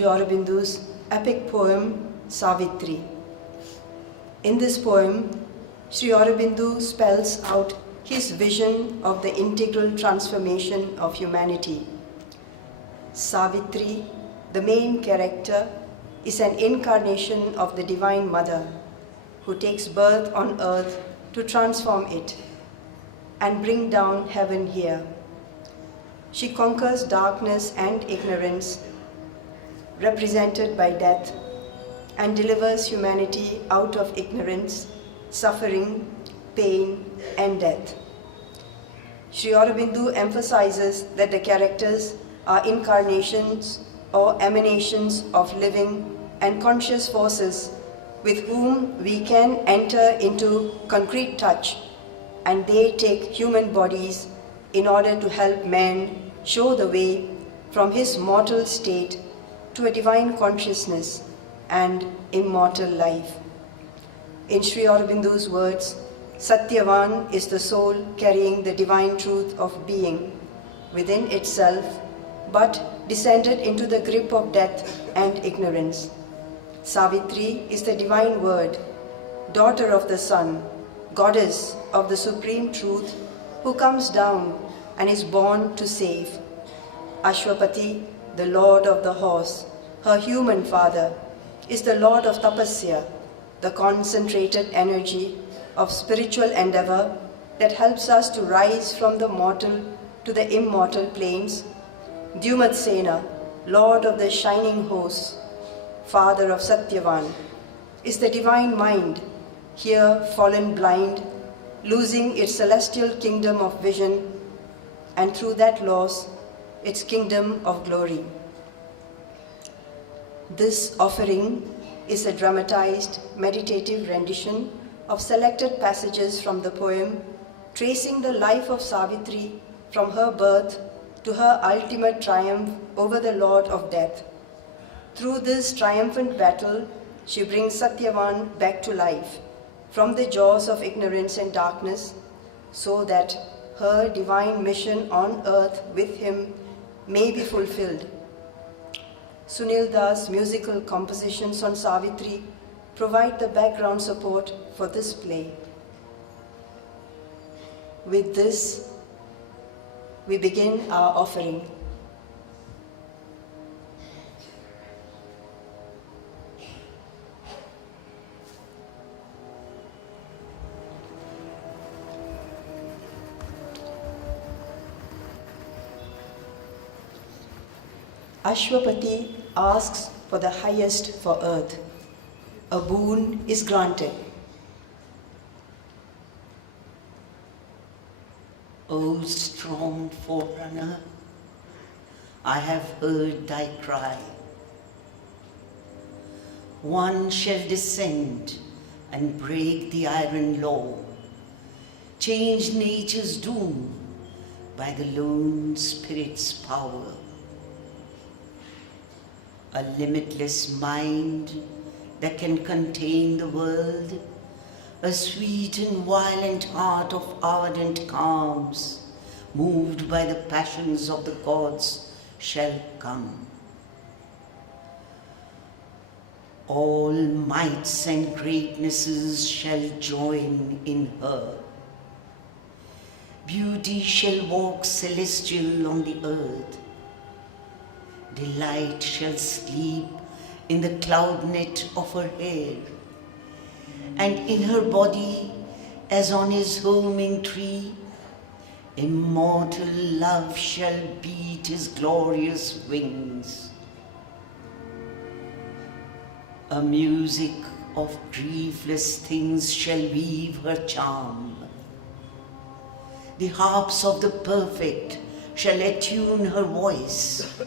Sri Aurobindo's epic poem, Savitri. In this poem, Sri Aurobindo spells out his vision of the integral transformation of humanity. Savitri, the main character, is an incarnation of the Divine Mother who takes birth on earth to transform it and bring down heaven here. She conquers darkness and ignorance, represented by death, and delivers humanity out of ignorance, suffering, pain, and death. Sri Aurobindo emphasizes that the characters are incarnations or emanations of living and conscious forces with whom we can enter into concrete touch, and they take human bodies in order to help man show the way from his mortal state to a divine consciousness and immortal life. In Sri Aurobindo's words, Satyavan is the soul carrying the divine truth of being within itself, but descended into the grip of death and ignorance. Savitri is the divine word, daughter of the sun, goddess of the supreme truth, who comes down and is born to save. Ashwapati, the lord of the horse, her human father, is the lord of tapasya, the concentrated energy of spiritual endeavor that helps us to rise from the mortal to the immortal planes. Dyumatsena, lord of the shining hosts, father of Satyavan, is the divine mind, here fallen blind, losing its celestial kingdom of vision, and through that loss, its kingdom of glory. This offering is a dramatized, meditative rendition of selected passages from the poem, tracing the life of Savitri from her birth to her ultimate triumph over the Lord of Death. Through this triumphant battle, she brings Satyavan back to life from the jaws of ignorance and darkness, so that her divine mission on earth with him may be fulfilled. Sunil Das' musical compositions on Savitri provide the background support for this play. With this, we begin our offering. Ashwapati asks for the highest for earth. A boon is granted. O strong forerunner, I have heard thy cry. One shall descend and break the iron law, change nature's doom by the lone spirit's power. A limitless mind that can contain the world, a sweet and violent heart of ardent calms, moved by the passions of the gods, shall come. All mights and greatnesses shall join in her. Beauty shall walk celestial on the earth. Delight shall sleep in the cloud net of her hair, and in her body, as on his homing tree, immortal love shall beat his glorious wings. A music of griefless things shall weave her charm. The harps of the perfect shall attune her voice.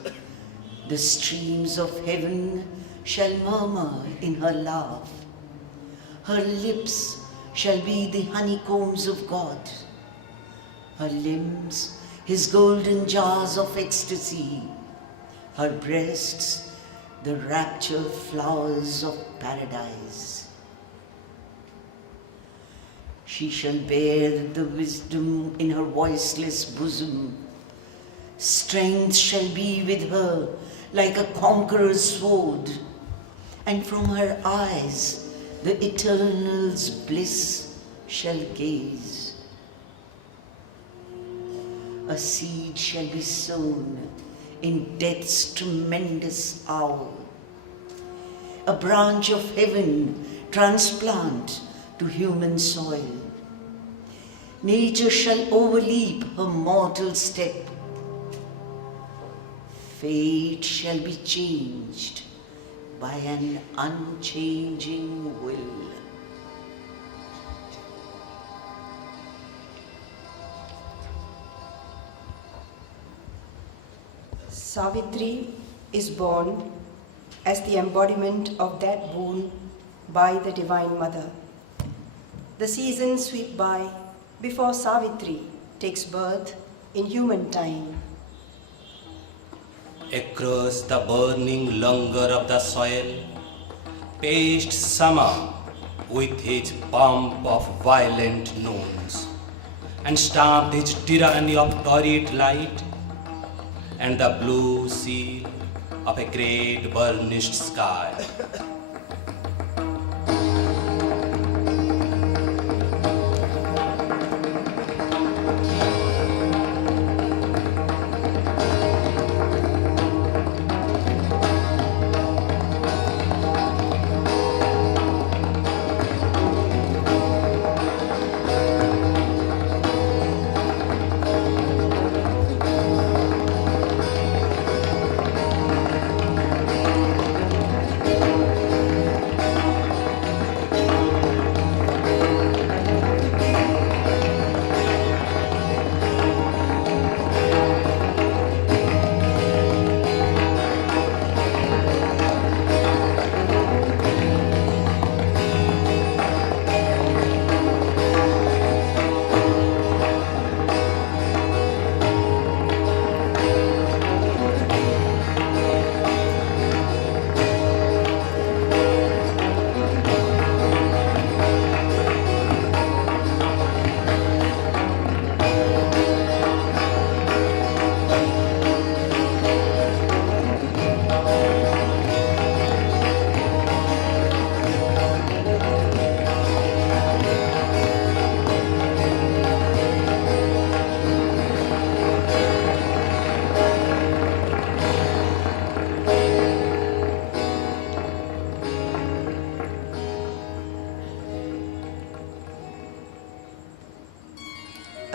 The streams of heaven shall murmur in her love. Her lips shall be the honeycombs of God. Her limbs, his golden jars of ecstasy. Her breasts, the rapture flowers of paradise. She shall bear the wisdom in her voiceless bosom. Strength shall be with her like a conqueror's sword, and from her eyes the eternal's bliss shall gaze. A seed shall be sown in death's tremendous hour, a branch of heaven transplant to human soil. Nature shall overleap her mortal step. Fate shall be changed by an unchanging will. Savitri is born as the embodiment of that boon by the Divine Mother. The seasons sweep by before Savitri takes birth in human time. Across the burning languor of the soil, paced summer with his pomp of violent noons, and stamped his tyranny of torrid light, and the blue seal of a great burnished sky.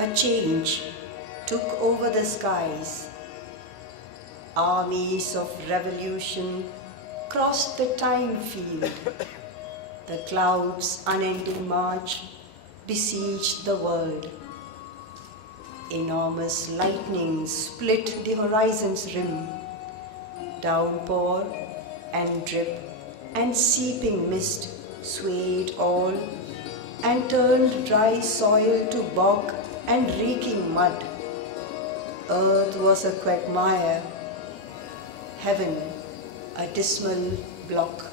A change took over the skies. Armies of revolution crossed the time field. The clouds' unending march besieged the world. Enormous lightnings split the horizon's rim. Downpour and drip and seeping mist swayed all and turned dry soil to bog and reeking mud. Earth was a quagmire, heaven a dismal block.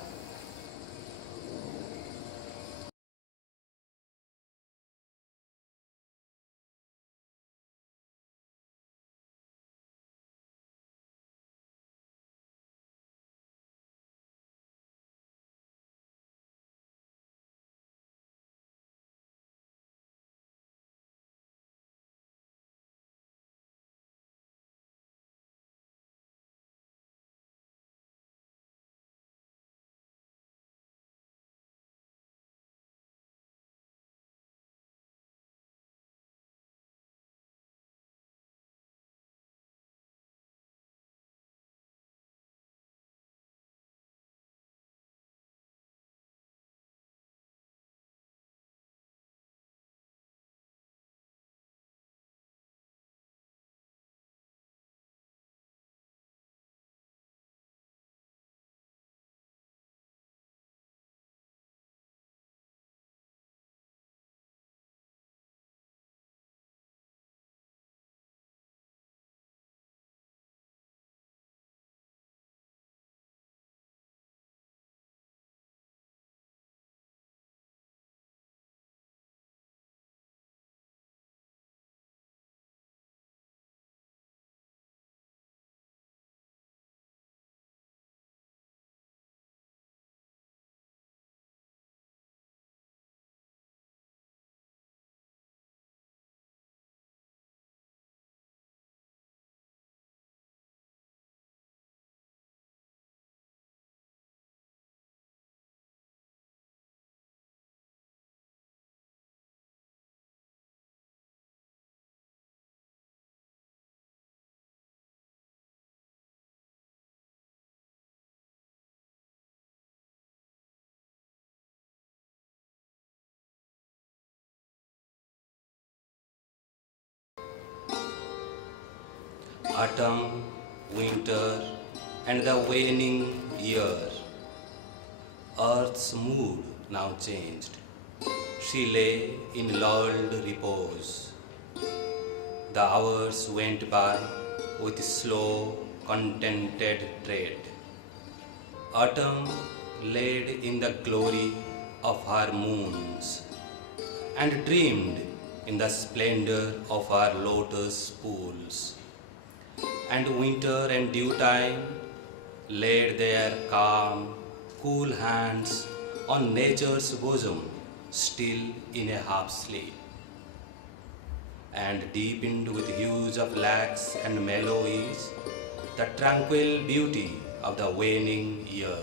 autumn, winter, and the waning year. Earth's mood now changed. She lay in lulled repose. The hours went by with slow, contented tread. Autumn laid in the glory of her moons and dreamed in the splendor of her lotus pools. And winter and dew time laid their calm, cool hands on nature's bosom, still in a half sleep, and deepened with hues of lacs and mellows the tranquil beauty of the waning year.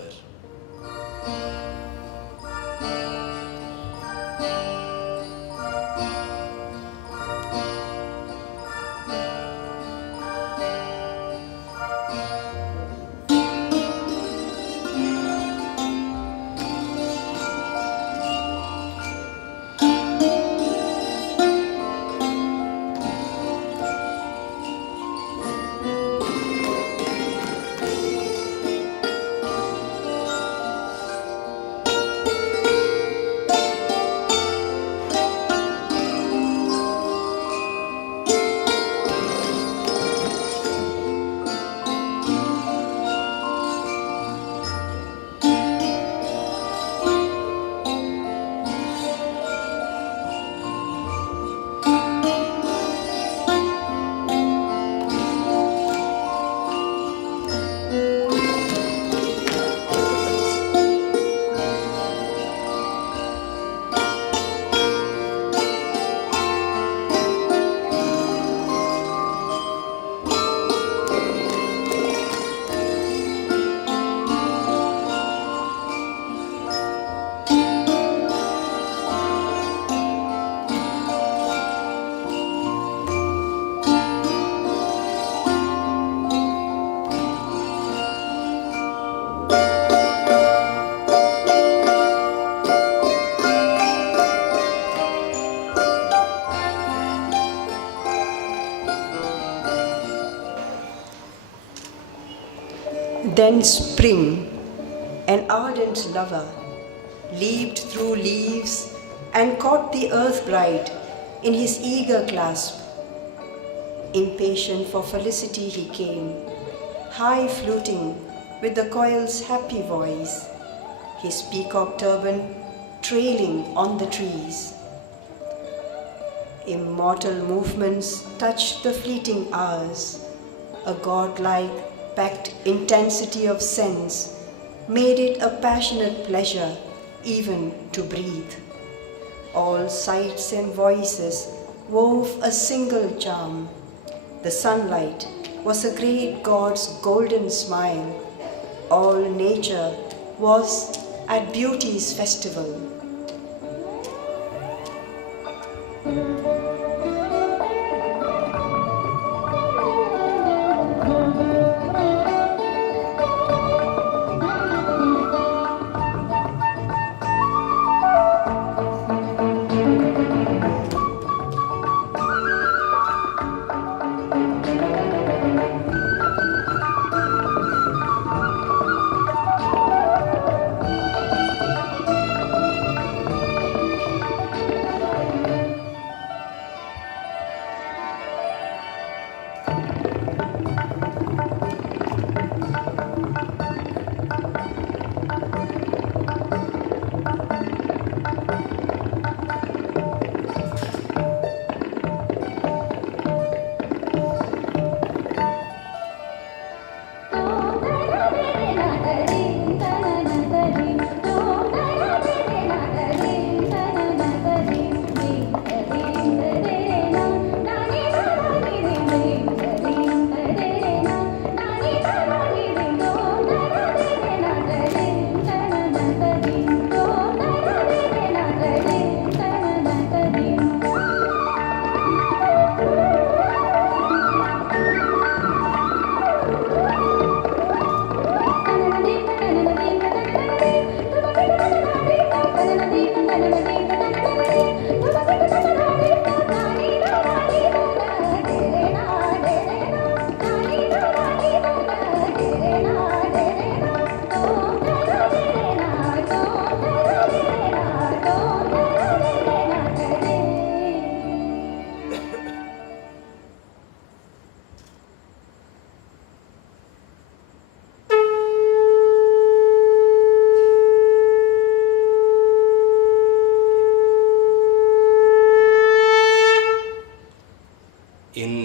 Then spring, an ardent lover, leaped through leaves and caught the earth bride in his eager clasp. Impatient for felicity he came, high fluting with the coil's happy voice, his peacock turban trailing on the trees. Immortal movements touched the fleeting hours, a godlike packed intensity of sense made it a passionate pleasure even to breathe. All sights and voices wove a single charm. The sunlight was a great god's golden smile. All nature was at beauty's festival.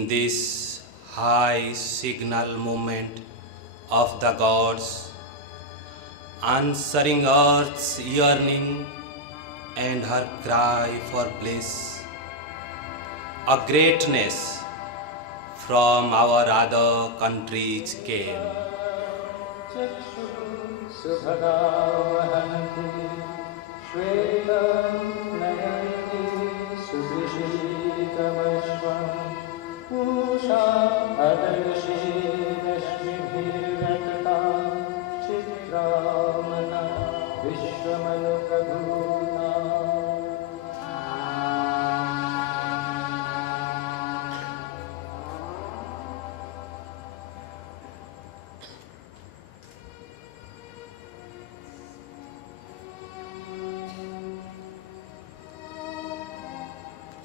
In this high signal movement of the gods, answering earth's yearning and her cry for bliss, a greatness from our other countries came.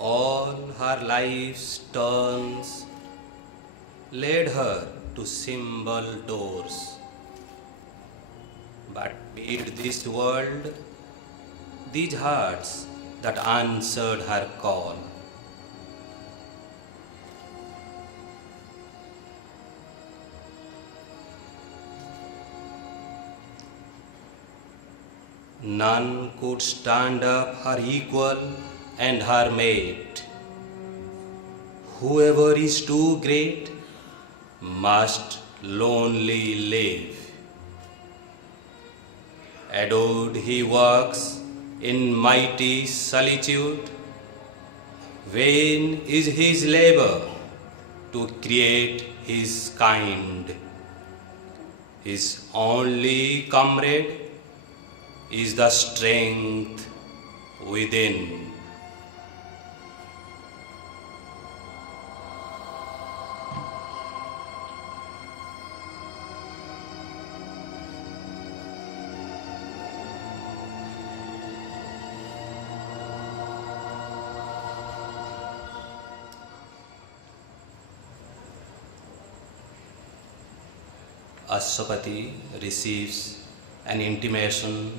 All her life's turns led her to symbol doors. But mid this world, these hearts that answered her call. None could stand up her equal and her mate. Whoever is too great must lonely live. Adored he works in mighty solitude. Vain is his labor to create his kind. His only comrade is the strength within. Ashwapati receives an intimation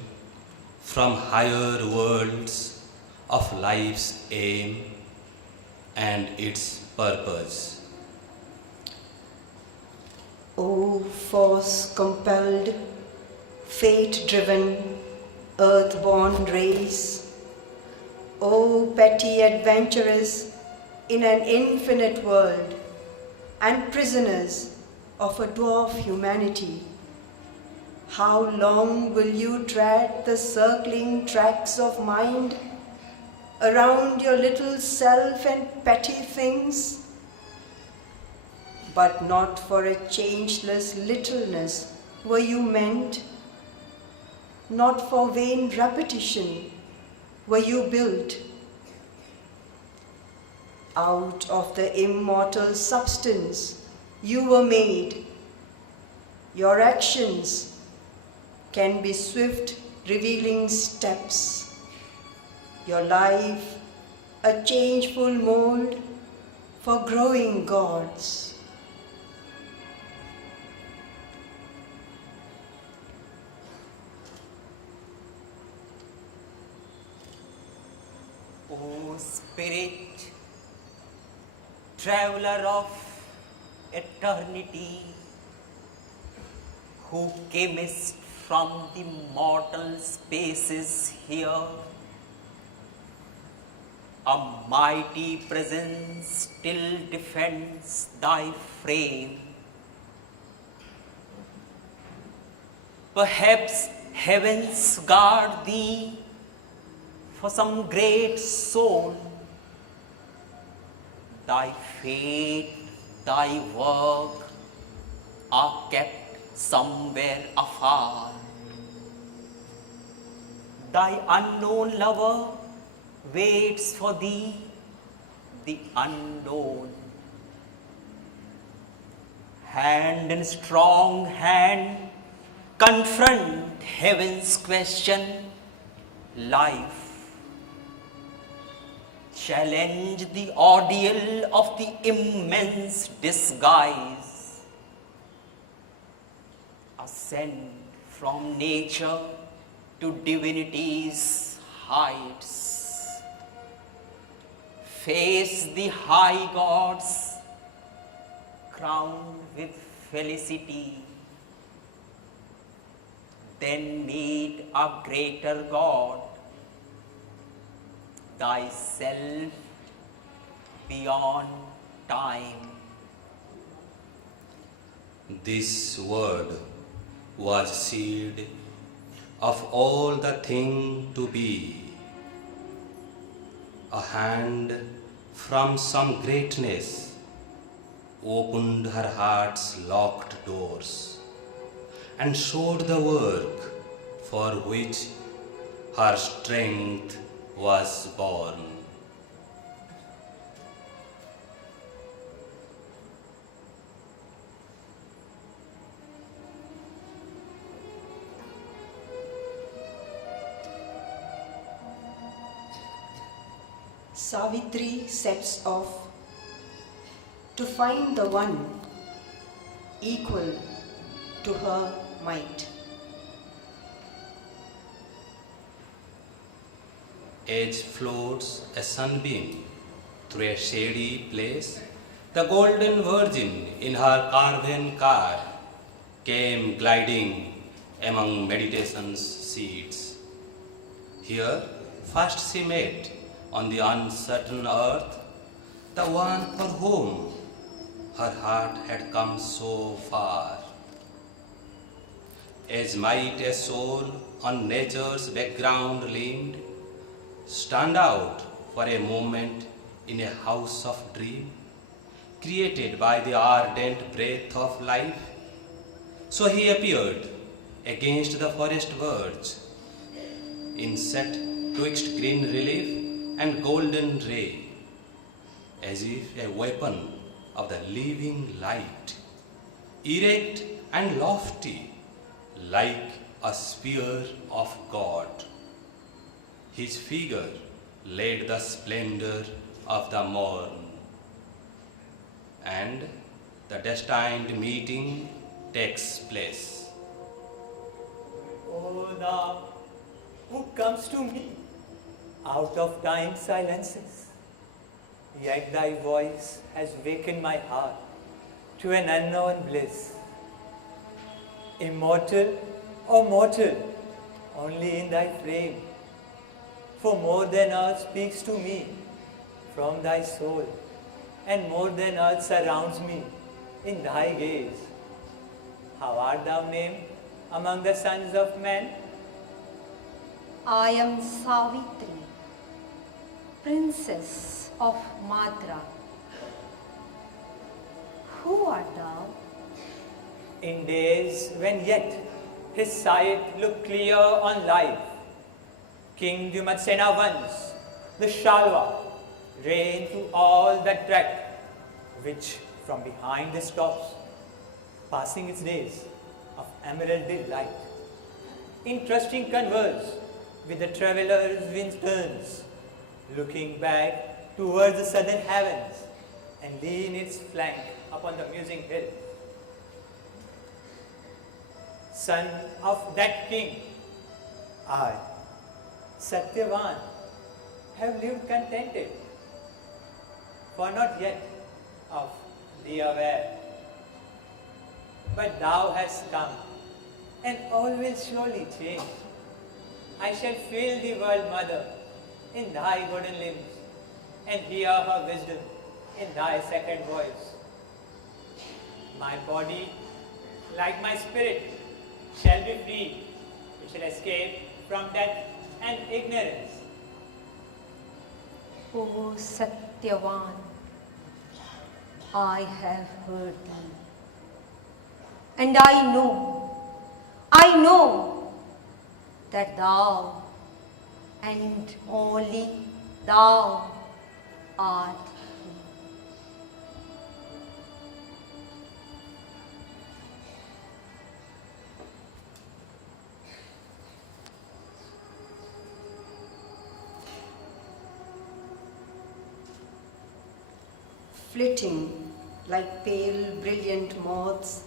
from higher worlds of life's aim and its purpose. O force-compelled, fate-driven, earth-born race, O petty adventurers in an infinite world and prisoners of a dwarf humanity, how long will you tread the circling tracks of mind around your little self and petty things? But not for a changeless littleness were you meant, not for vain repetition were you built. Out of the immortal substance you were made. Your actions can be swift, revealing steps. Your life a changeful mold for growing gods. O Spirit, traveler of eternity, who camest from the mortal spaces here, a mighty presence still defends thy frame. Perhaps heavens guard thee for some great soul. Thy fate, thy work are kept somewhere afar. Thy unknown lover waits for thee, the unknown. Hand in strong hand, confront heaven's question, life. Challenge the ordeal of the immense disguise. Ascend from nature to divinity's heights. Face the high gods crowned with felicity. Then meet a greater God, thyself beyond time. This word was seed of all the thing to be. A hand from some greatness opened her heart's locked doors and showed the work for which her strength was born. Savitri sets off to find the one equal to her might. As floats a sunbeam through a shady place, the golden virgin in her carven car came gliding among meditation's seeds. Here first she met on the uncertain earth the one for whom her heart had come so far. As might a soul on nature's background leaned, stand out for a moment in a house of dream, created by the ardent breath of life, so he appeared against the forest verge, inset twixt green relief and golden ray, as if a weapon of the living light, erect and lofty, like a spear of God. His figure led the splendor of the morn, and the destined meeting takes place. O thou who comes to me out of time's silences, yet thy voice has wakened my heart to an unknown bliss. Immortal or mortal, only in thy frame, for more than earth speaks to me from thy soul, and more than earth surrounds me in thy gaze. How art thou named among the sons of men? I am Savitri, princess of Madra. Who art thou? In days when yet his sight looked clear on life, King Dumatsena once, the Shalwa, reigned through all that track, which from behind the stops, passing its days of emerald delight. In trusting converse with the traveler's wind turns, looking back towards the southern heavens and lean its flank upon the musing hill. Son of that king, I, Satyavan, have lived contented, for not yet of thee aware. But thou hast come, and all will surely change. I shall feel the world mother in thy golden limbs, and hear her wisdom in thy sacred voice. My body, like my spirit, shall be free, it shall escape from death and ignorance. O Satyavan, I have heard thee, and I know that thou and only thou art he. Flitting like pale, brilliant moths,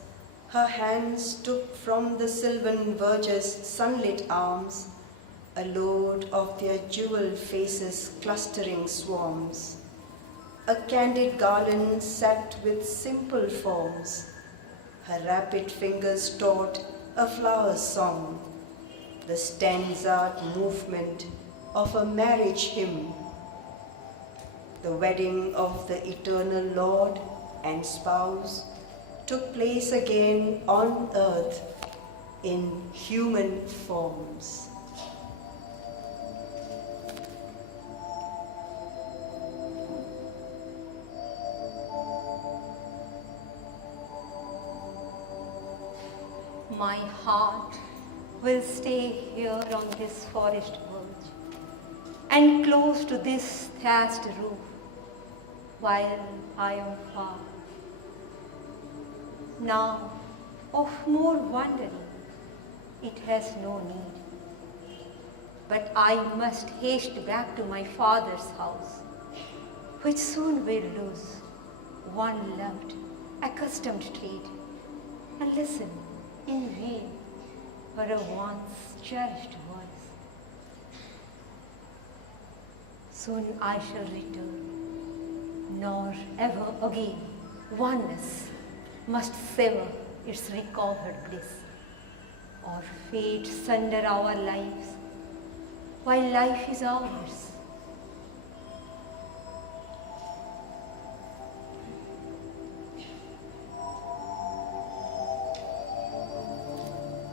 her hands took from the sylvan verge's sunlit arms a load of their jewel faces' clustering swarms. a candid garland sacked with simple forms. Her rapid fingers taught a flower's song, the stanza movement of a marriage hymn. The wedding of the eternal Lord and spouse took place again on earth in human forms. My heart will stay here on this forest verge and close to this thatched roof while I am far. Now of more wandering it has no need, but I must haste back to my father's house, which soon will lose one loved, accustomed trade, and listen in vain for a once cherished voice. Soon I shall return, nor ever again oneness must sever its recovered bliss, or fate sunder our lives while life is ours.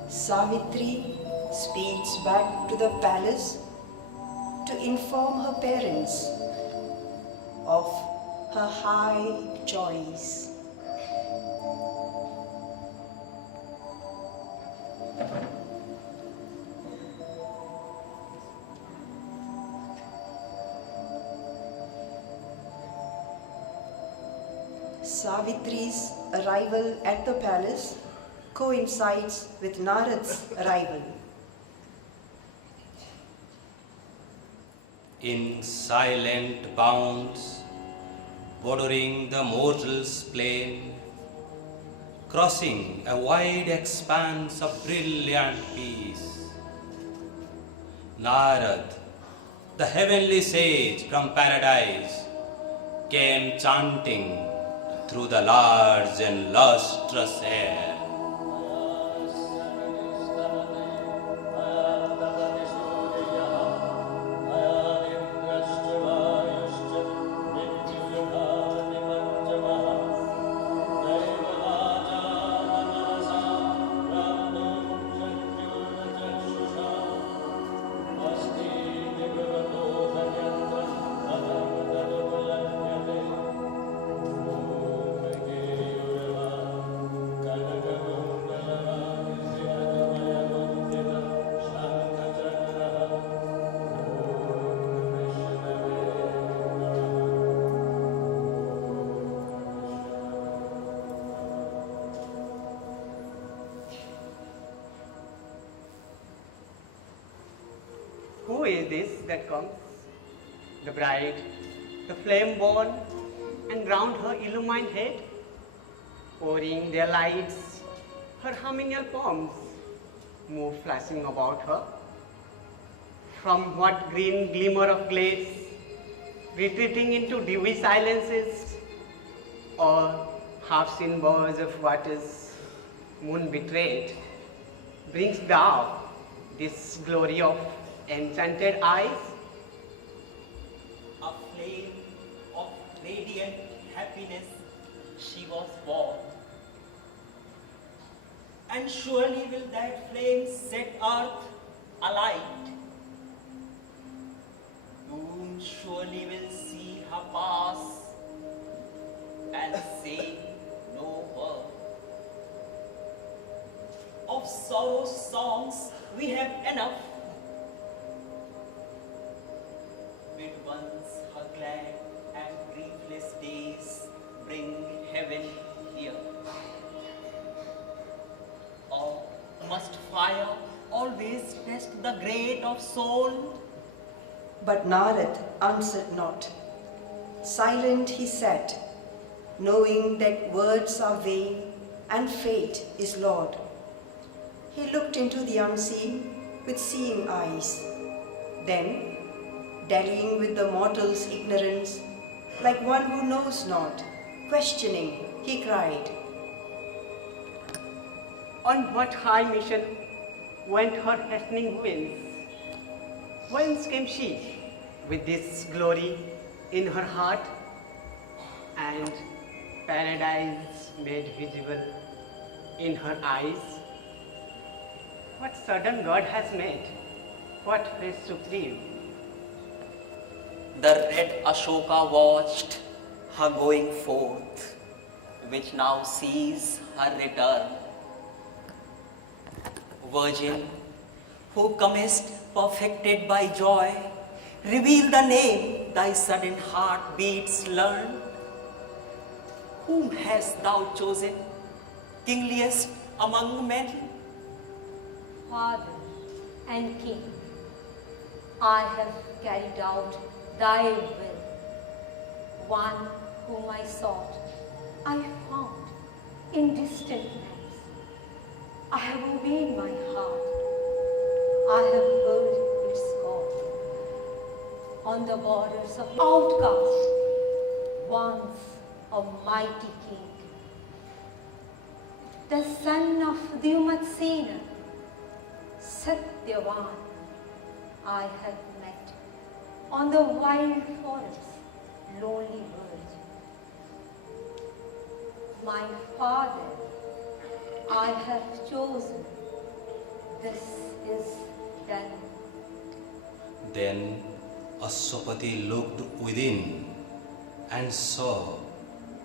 Savitri speeds back to the palace to inform her parents of her high choice. Savitri's arrival at the palace coincides with Narad's arrival. In silent bounds, bordering the mortal's plain, crossing a wide expanse of brilliant peace, Narad, the heavenly sage from paradise, came chanting through the large and lustrous air. Who is this that comes? The bride, the flame born, and round her illumined head, pouring their lights, her hymeneal palms move flashing about her. From what green glimmer of glades, retreating into dewy silences, or half-seen birds of waters, moon betrayed, brings thou this glory of enchanted eyes? A flame of radiant happiness she was born. And surely will that flame set earth alight. Moon surely will see her pass and say no word. Of sorrow songs we have enough. With once her glad and griefless days bring heaven here. Or must fire always test the grate of soul? But Narad answered not. Silent he sat, knowing that words are vain and fate is Lord. He looked into the unseen with seeing eyes. Then, dallying with the mortal's ignorance, Like one who knows not, questioning, he cried, On what high mission went her hastening winds? Whence came she with this glory in her heart and paradise made visible in her eyes? What sudden God has made? What face supreme? The red Ashoka watched her going forth, which now sees her return. Virgin, who comest perfected by joy, reveal the name thy sudden heart beats learn. Whom hast thou chosen, kingliest among men? Father and King, I have carried out thy will. One whom I sought, I found in distant lands. I have obeyed my heart. I have heard its call. On the borders of outcast, once a mighty king. The son of Dyumatsena, Satyavan, I have met on the wild forest's lonely verge. My father, I have chosen. This is done. Then Aswapati looked within and saw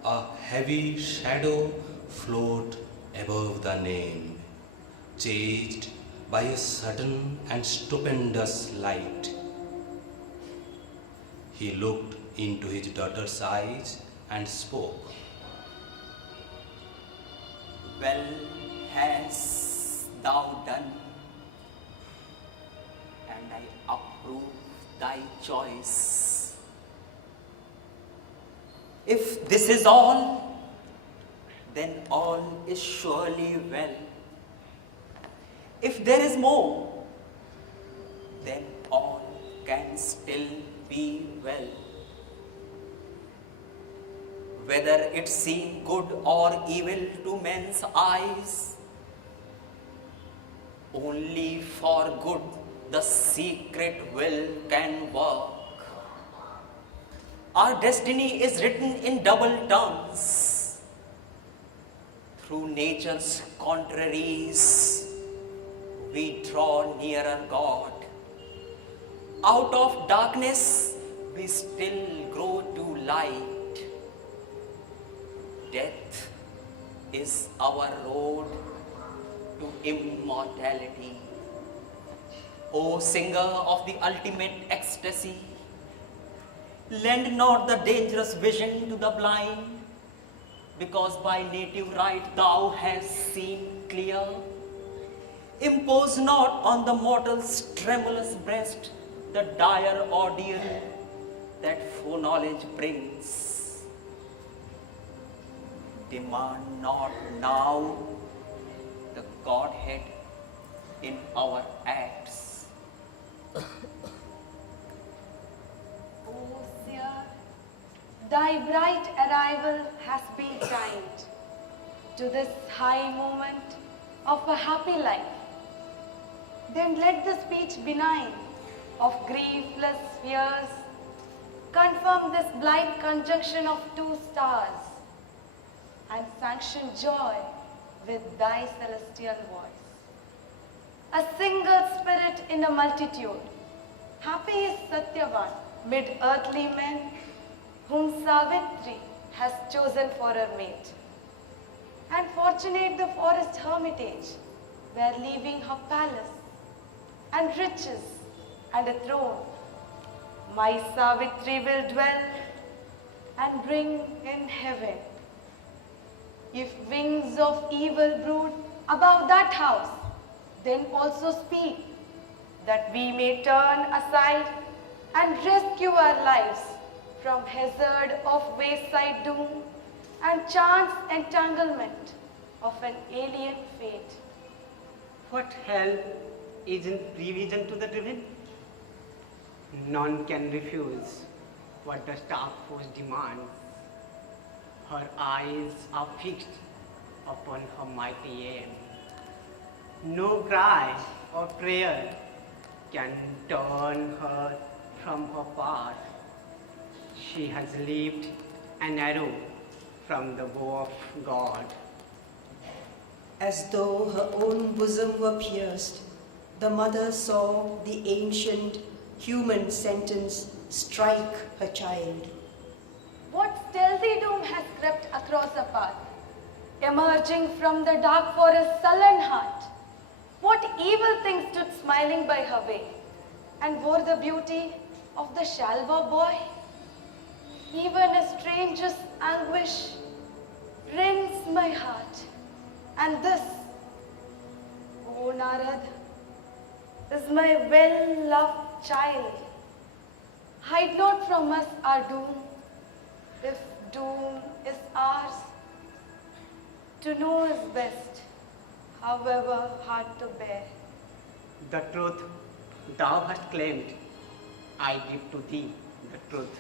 a heavy shadow float above the name, chased by a sudden and stupendous light. He looked into his daughter's eyes and spoke. Well hast thou done, and I approve thy choice. If this is all, then all is surely well. If there is more, then all can still be well. Whether it seem good or evil to men's eyes, only for good the secret will can work. Our destiny is written in double tongues. Through nature's contraries, we draw nearer God. Out of darkness, we still grow to light. Death is our road to immortality. O singer of the ultimate ecstasy, lend not the dangerous vision to the blind, because by native right thou hast seen clear. Impose not on the mortal's tremulous breast the dire ordeal that foreknowledge brings. Demand not now the Godhead in our acts. O seer, thy bright arrival has been timed to this high moment of a happy life. Then let the speech benign of griefless fears confirm this blind conjunction of two stars and sanction joy with thy celestial voice. A single spirit in a multitude, happy is Satyavan mid earthly men, whom Savitri has chosen for her mate. And fortunate the forest hermitage, where leaving her palace and riches and a throne, my Savitri will dwell and bring in heaven. If wings of evil brood above that house, then also speak, that we may turn aside and rescue our lives from hazard of wayside doom and chance entanglement of an alien fate. What hell isn't prevision to the driven? None can refuse what the staff force demands. Her eyes are fixed upon her mighty aim. No cry or prayer can turn her from her path. She has leaped an arrow from the bow of God. As though her own bosom were pierced, the mother saw the ancient human sentence strike her child. What stealthy doom has crept across her path? Emerging from the dark forest's sullen heart, what evil thing stood smiling by her way and wore the beauty of the Shalva boy? Even a stranger's anguish rends my heart. And this, O Narad, is my well-loved child. Hide not from us our doom, if doom is ours. To know is best, however hard to bear. The truth thou hast claimed, I give to thee the truth.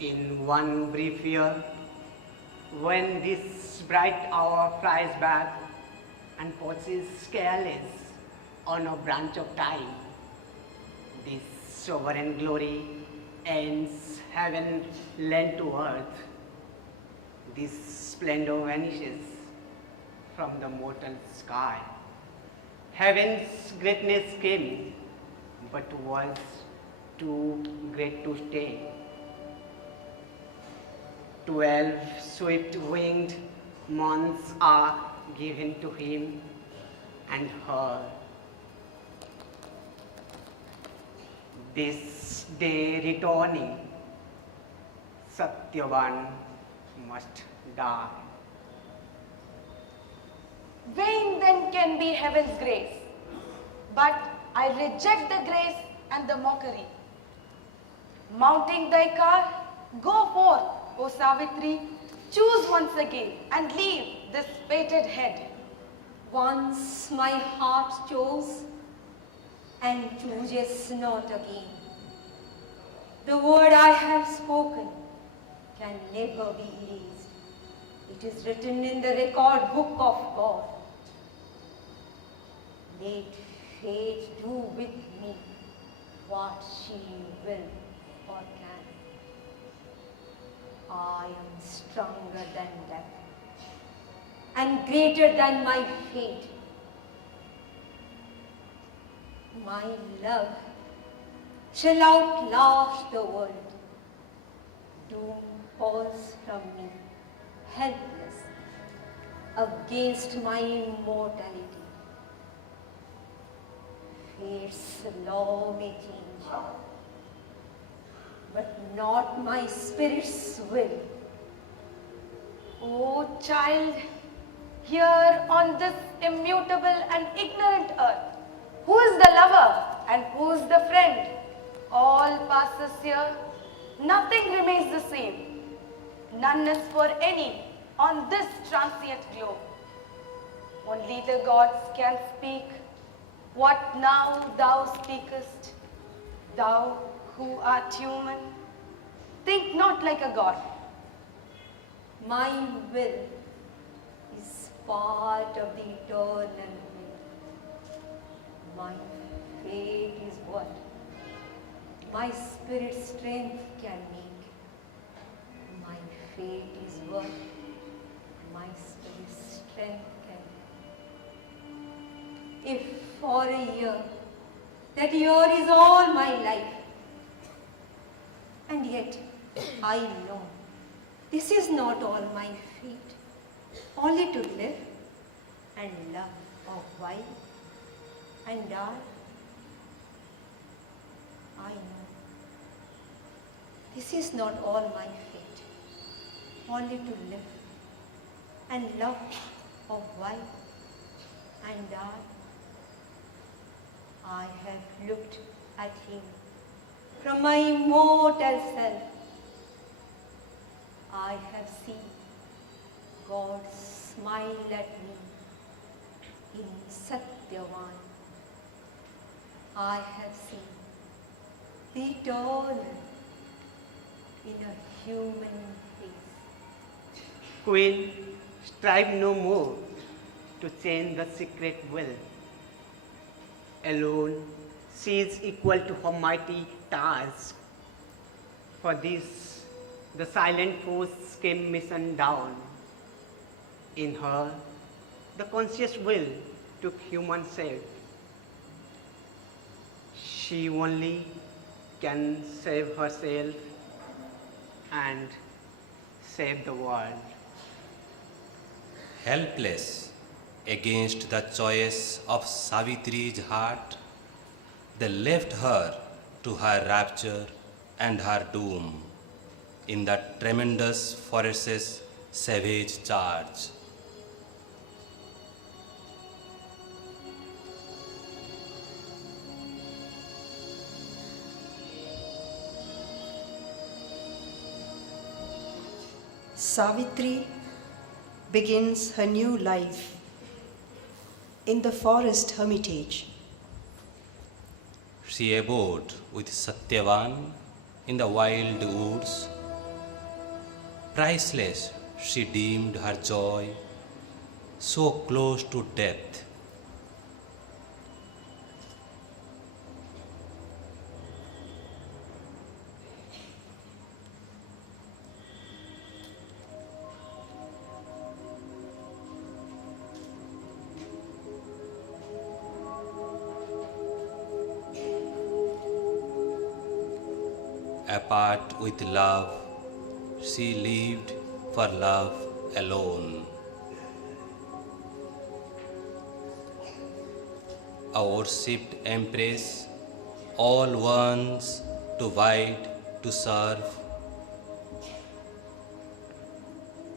In one brief year, when this bright hour flies back and pauses careless on a branch of time, this sovereign glory ends heaven lent to earth. This splendor vanishes from the mortal sky. Heaven's greatness came, but was too great to stay. 12 swift-winged months are given to him and her. This day returning, Satyavan must die. Vain then can be heaven's grace, but I reject the grace and the mockery. Mounting thy car, go forth, O Savitri, choose once again and leave this fated head. Once my heart chose and chooses not again. The word I have spoken can never be erased. It is written in the record book of God. Let fate do with me what she will or can. I am stronger than death and greater than my fate. My love shall outlast the world. Doom falls from me, helpless, against my immortality. Fate's law may change, but not my spirit's will. O child, here on this immutable and ignorant earth, who is the lover and who is the friend? All passes here, nothing remains the same. None is for any on this transient globe. Only the gods can speak what now thou speakest. Thou who art human, think not like a god. My will is part of the eternal will. My fate is what my spirit's strength can make. My fate is what my spirit's strength can make. If for a year, that year is all my life, and yet I know this is not all my fate, only to live and love a while and die. I know this is not all my fate, only to live and love a while and die. I have looked at him from my immortal self. I have seen God smile at me in Satyavan. I have seen the eternal in a human face. Queen, strive no more to change the secret will. Alone, she is equal to her mighty task. For this, the silent force came mission down. In her, the conscious will took human shape. She only can save herself and save the world. Helpless against the choice of Savitri's heart, they left her to her rapture and her doom in the tremendous forest's savage charge. Savitri begins her new life in the forest hermitage. She abode with Satyavan in the wild woods. Priceless she deemed her joy, so close to death. Apart with love, she lived for love alone. A worshipped empress, all ones to wide to serve.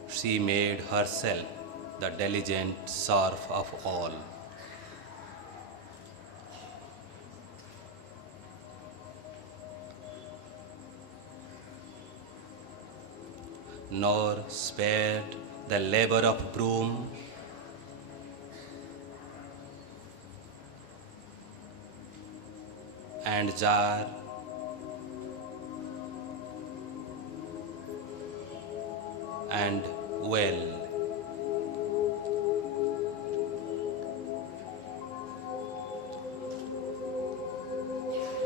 She made herself the diligent serf of all. Nor spared the labor of broom, and jar, and well.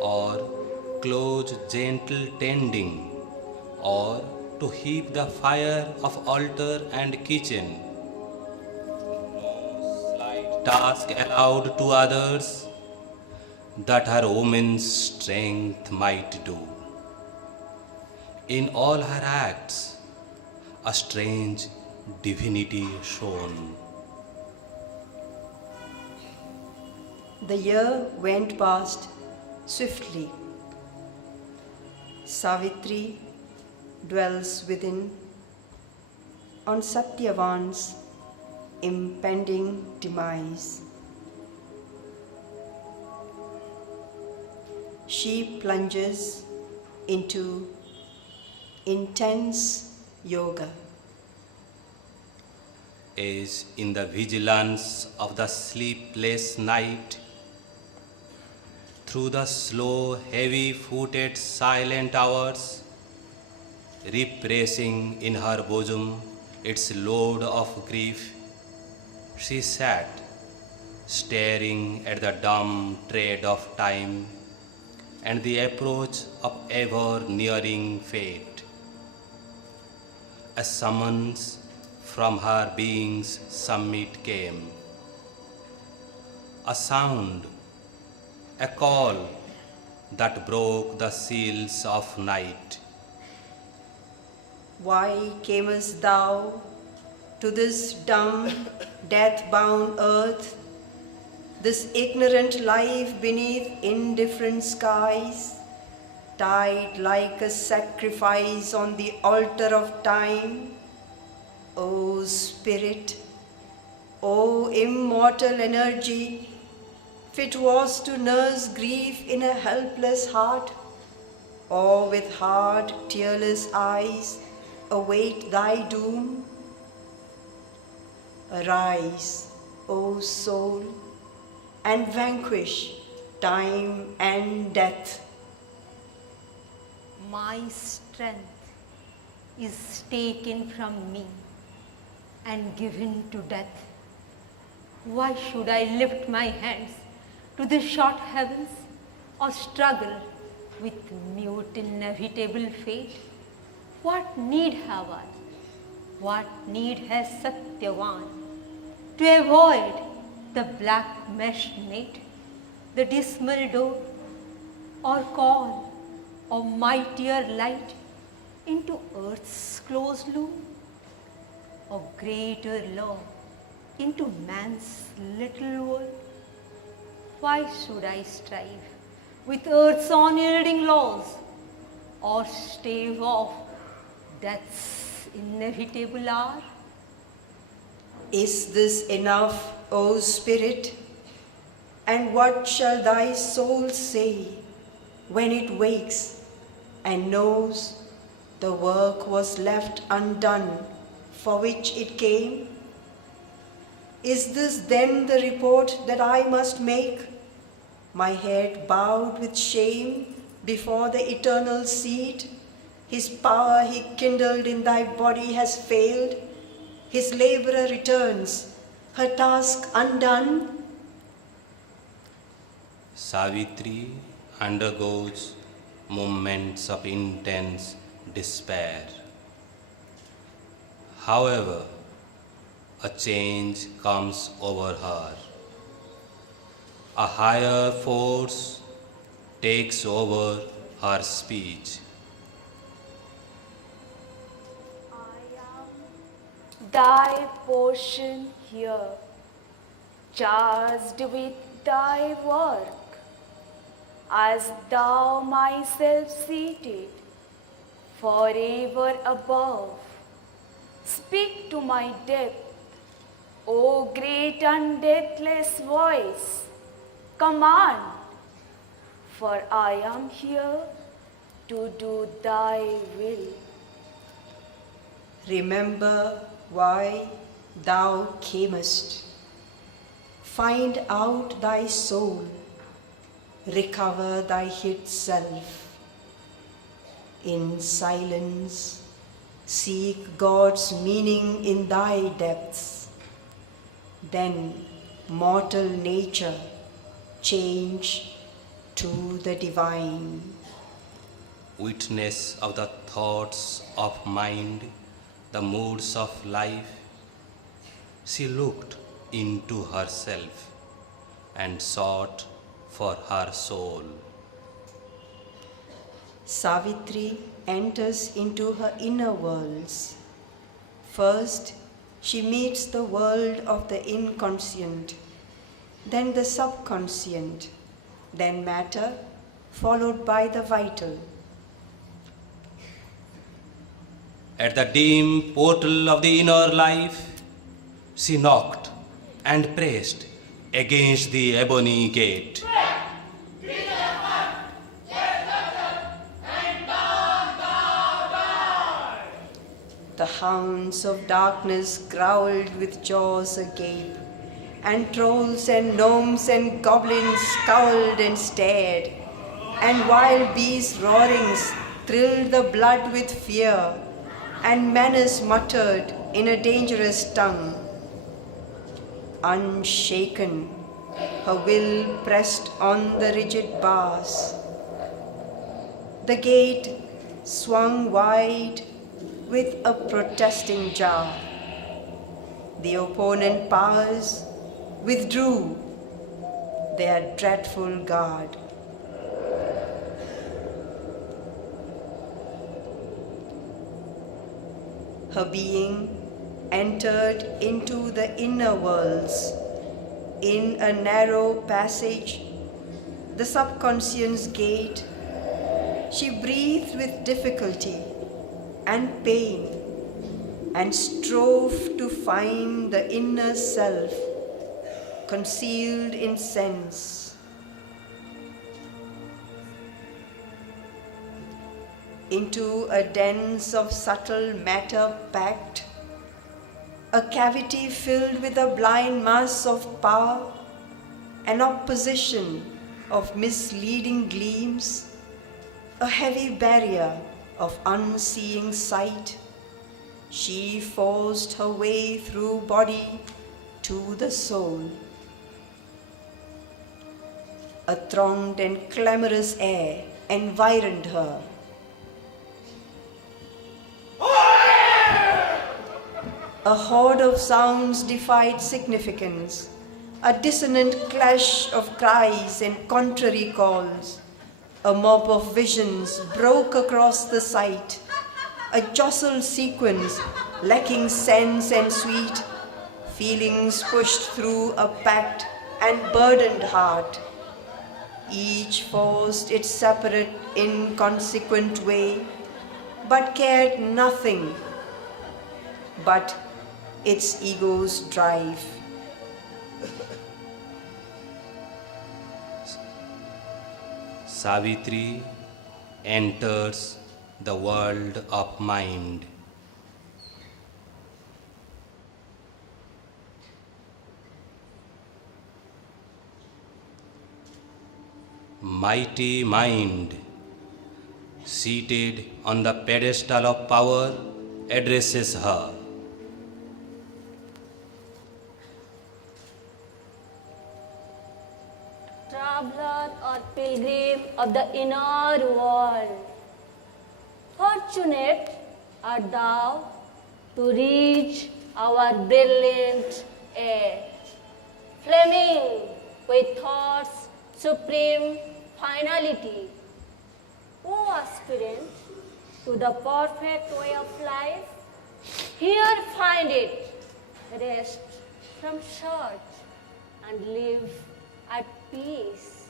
Or close gentle tending, or to heap the fire of altar and kitchen. No slight task allowed to others that her woman's strength might do. In all her acts, a strange divinity shone. The year went past swiftly. Savitri dwells within on Satyavan's impending demise. She plunges into intense yoga. As in the vigilance of the sleepless night, through the slow, heavy-footed, silent hours, repressing in her bosom its load of grief, she sat, staring at the dumb tread of time and the approach of ever-nearing fate. A summons from her being's summit came, a sound, a call that broke the seals of night. Why camest thou to this dumb, death-bound earth, this ignorant life beneath indifferent skies, tied like a sacrifice on the altar of time? O Spirit, O immortal energy, fit was to nurse grief in a helpless heart, or with hard, tearless eyes await thy doom? Arise, O soul, and vanquish time and death. My strength is taken from me and given to death, why should I lift my hands to the short heavens or struggle with mute inevitable fate? What need have I? What need has Satyavan to avoid the black meshed net, the dismal door, or call of mightier light into earth's closed loom, or greater law into man's little world? Why should I strive with earth's unyielding laws, or stave off death's inevitable hour? Is this enough, O Spirit? And what shall thy soul say when it wakes and knows the work was left undone for which it came? Is this then the report that I must make, my head bowed with shame before the eternal seat? His power he kindled in thy body has failed. His laborer returns, her task undone. Savitri undergoes moments of intense despair. However, a change comes over her. A higher force takes over her speech. I am thy portion here, charged with thy work, as thou myself seated forever above. Speak to my depth, O great and deathless voice, command, for I am here to do thy will. Remember why thou camest. Find out thy soul. Recover thy hid self. In silence, seek God's meaning in thy depths. Then mortal nature change to the divine. Witness of the thoughts of mind, the moods of life, she looked into herself and sought for her soul. Savitri enters into her inner worlds. First, she meets the world of the inconscient, then the subconscient, then matter, followed by the vital. At the dim portal of the inner life, she knocked and pressed against the ebony gate. The hounds of darkness growled with jaws agape, and trolls and gnomes and goblins scowled and stared, and wild beasts' roarings thrilled the blood with fear, and menace muttered in a dangerous tongue. Unshaken, her will pressed on the rigid bars. The gate swung wide with a protesting jar. The opponent powers withdrew their dreadful guard. Her being entered into the inner worlds. In a narrow passage, the subconscious gate, she breathed with difficulty and pain, and strove to find the inner self concealed in sense. Into a dens of subtle matter packed, a cavity filled with a blind mass of power, an opposition of misleading gleams, a heavy barrier of unseeing sight, she forced her way through body to the soul. A thronged and clamorous air environed her. A horde of sounds defied significance, a dissonant clash of cries and contrary calls. A mob of visions broke across the sight, a jostled sequence lacking sense and sweet, feelings pushed through a packed and burdened heart. Each forced its separate, inconsequent way, but cared nothing but its ego's drive. Savitri enters the world of mind. Mighty mind, seated on the pedestal of power, addresses her. Traveler or pilgrim of the inner world, fortunate art thou to reach our brilliant air, flaming with thought's supreme finality. O aspirant to the perfect way of life, here find it, rest from search and live at peace.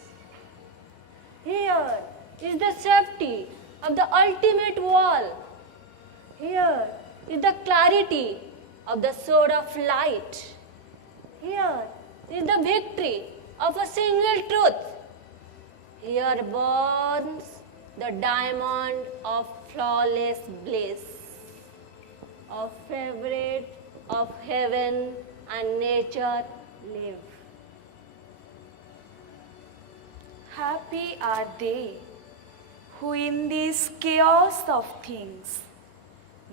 Here is the safety of the ultimate wall. Here is the clarity of the sword of light. Here is the victory of a single truth. Here burns the diamond of flawless bliss, of favorite of heaven and nature live. Happy are they who in this chaos of things,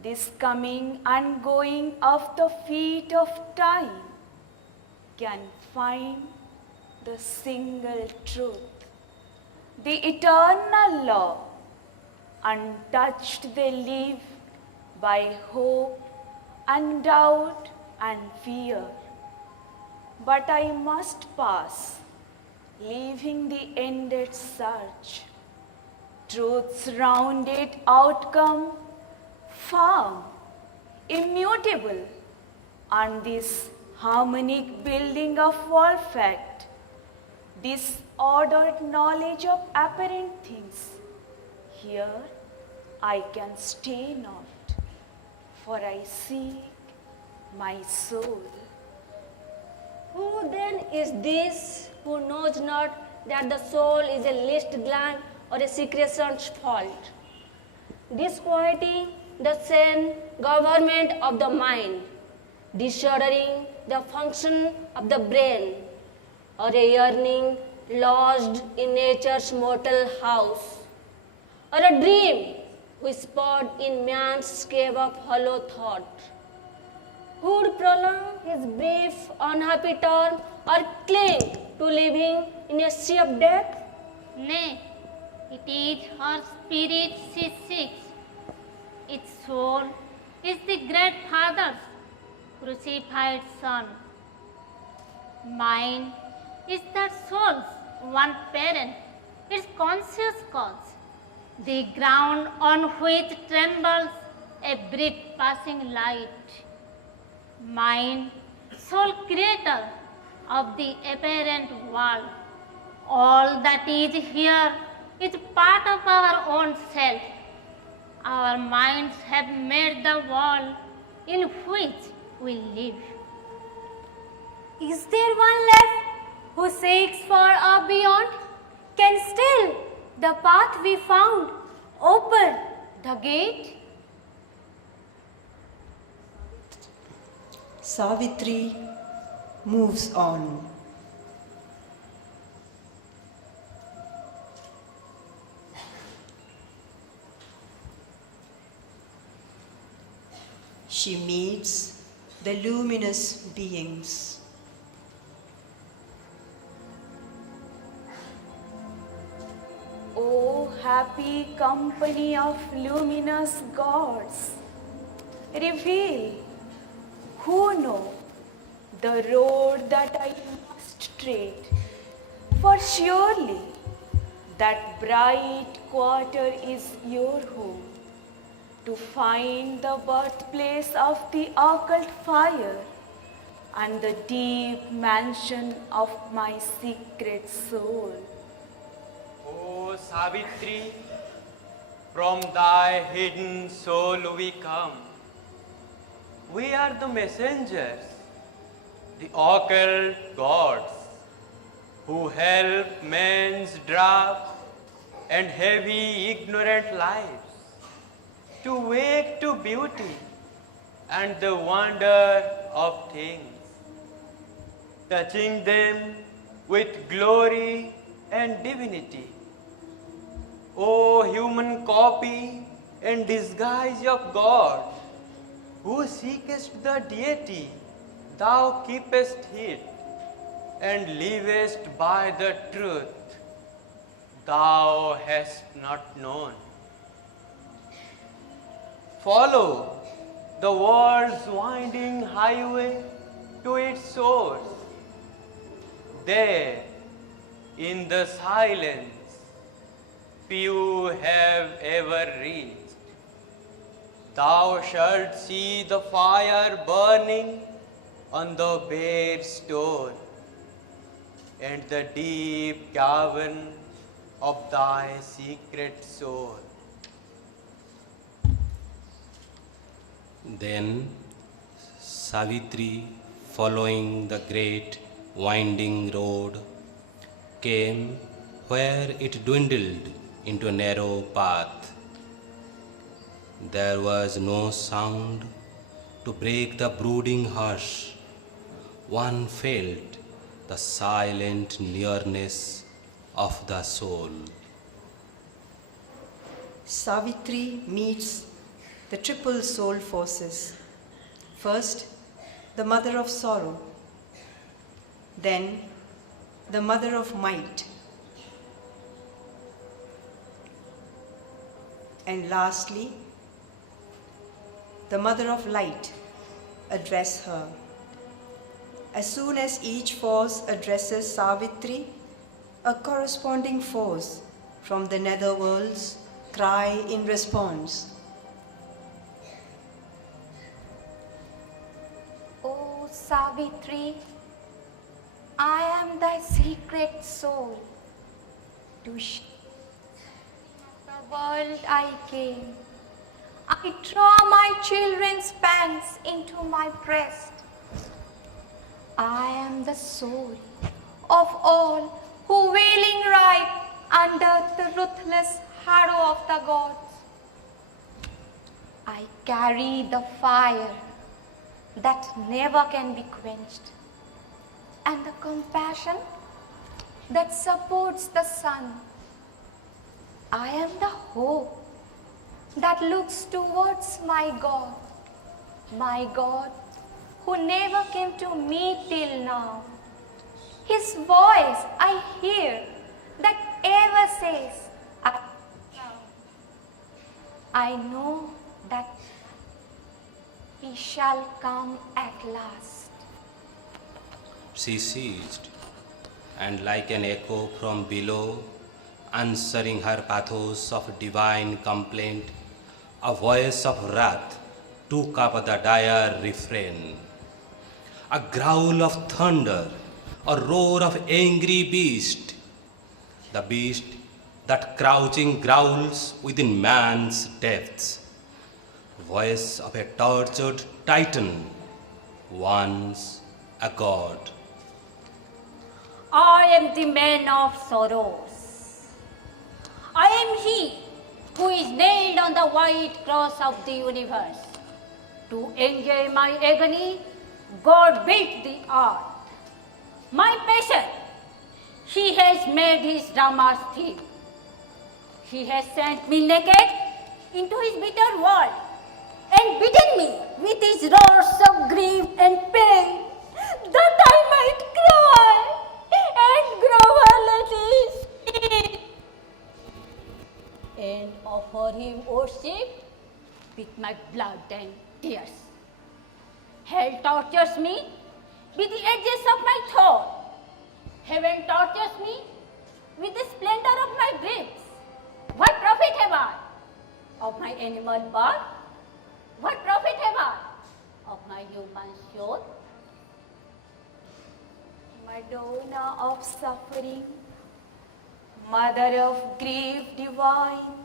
this coming and going of the feet of time, can find the single truth, the eternal law. Untouched they live by hope and doubt and fear. But I must pass, leaving the ended search. Truth's rounded outcome, firm, immutable, and this harmonic building of all fact, this ordered knowledge of apparent things. Here I can stay not, for I seek my soul. Who then is this who knows not that the soul is a least gland or a secretion's fault, disquieting the sane government of the mind, disordering the function of the brain, or a yearning lodged in nature's mortal house, or a dream whispered in man's cave of hollow thought? Who would prolong his brief unhappy term or cling to living in a sea of death? Nay, it is her spirit she seeks. Its soul is the great Father's crucified Son. Mind is that soul's one parent, its conscious cause, the ground on which trembles a brief passing light. Mind, sole creator of the apparent world. All that is here is part of our own self. Our minds have made the world in which we live. Is there one left who seeks for a beyond? Can still the path we found open the gate? Savitri moves on. she meets the luminous beings. O happy company of luminous gods, reveal who know the road that I must tread, for surely that bright quarter is your home, to find the birthplace of the occult fire and the deep mansion of my secret soul. O Savitri, from thy hidden soul we come. We are the messengers, the occult gods, who help men's dark and heavy ignorant lives to wake to beauty and the wonder of things, touching them with glory and divinity. O human copy and disguise of God, who seekest the deity, thou keepest hid, and livest by the truth thou hast not known. Follow the world's winding highway to its source. There, in the silence, few have ever reached, thou shalt see the fire burning on the bare stone, and the deep cavern of thy secret soul. Then Savitri, following the great winding road, came where it dwindled into a narrow path. There was no sound to break the brooding hush. One felt the silent nearness of the soul. Savitri meets the triple soul forces. First, the mother of sorrow, then the mother of might, and lastly, the mother of light address her. As soon as each force addresses Savitri, a corresponding force from the netherworlds cry in response. O Savitri, I am thy secret soul. To share the world I came. I draw my children's pangs into my breast. I am the soul of all who wailing ride under the ruthless harrow of the gods. I carry the fire that never can be quenched, and the compassion that supports the sun. I am the hope that looks towards my God who never came to me till now. His voice I hear that ever says, I know that he shall come at last. She ceased, and like an echo from below, answering her pathos of divine complaint, a voice of wrath took up the dire refrain. A growl of thunder, a roar of angry beast, the beast that crouching growls within man's depths, voice of a tortured titan, once a god. I am the man of sorrows. I am he who is nailed on the white cross of the universe. To enjoy my agony, God built the earth. My passion, he has made his Rama's theme. He has sent me naked into his bitter world and bidden me with his roars of grief and pain, that I might cry and grovel at his feet, and offer him worship with my blood and tears. Hell tortures me with the edges of my thorn. Heaven tortures me with the splendor of my ribs. What profit have I of my animal birth? What profit have I of my human soul? Madonna of suffering, Mother of grief divine,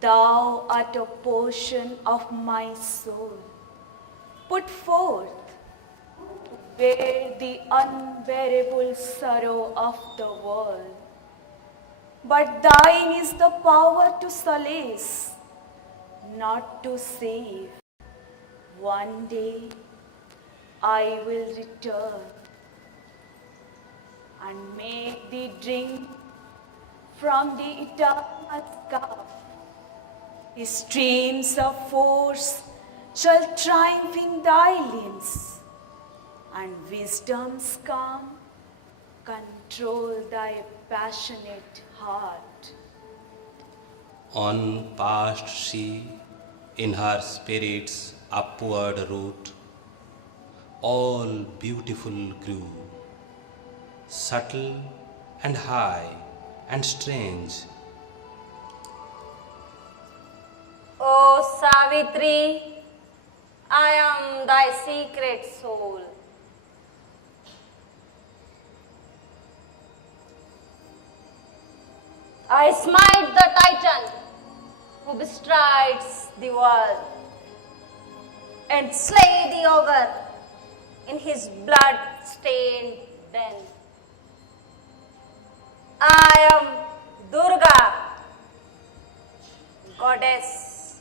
thou art a portion of my soul. Put forth to bear the unbearable sorrow of the world. But thine is the power to solace, not to save. One day I will return and make thee drink from the eternal cup. The streams of force shall triumph in thy limbs, and wisdom's calm control thy passionate heart. On passed she, in her spirit's upward route, all beautiful grew, subtle and high and strange. O Savitri, I am thy secret soul. I smite the Titan who bestrides the world and slay the ogre in his blood-stained den. I am Durga, goddess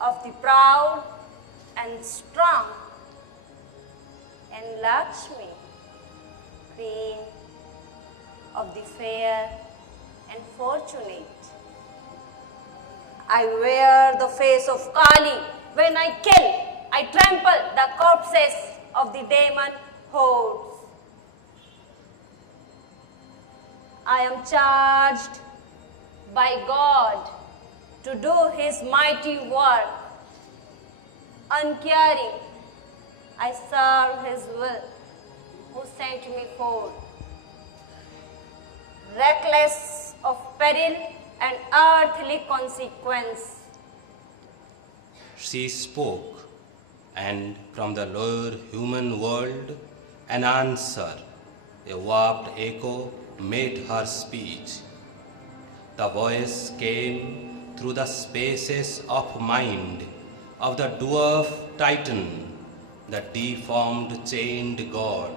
of the proud and strong, and Lakshmi, queen of the fair and fortunate. I wear the face of Kali. When I kill, I trample the corpses of the demon hordes. I am charged by God to do his mighty work. Uncaring, I serve his will, who sent me forth. Reckless of peril and earthly consequence. She spoke, and from the lower human world an answer, a warped echo, met her speech. The voice came through the spaces of mind of the dwarf Titan, the deformed chained god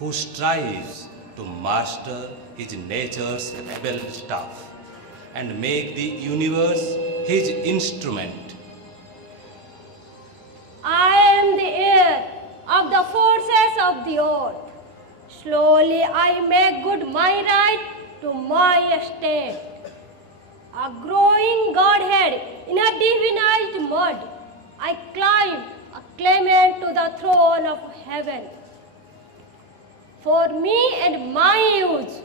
who strives to master his nature's rebel stuff and make the universe his instrument. I am the heir of the forces of the earth. Slowly I make good my right to my estate. A growing godhead in a divinized mud, I climb a claimant to the throne of heaven. For me and my use,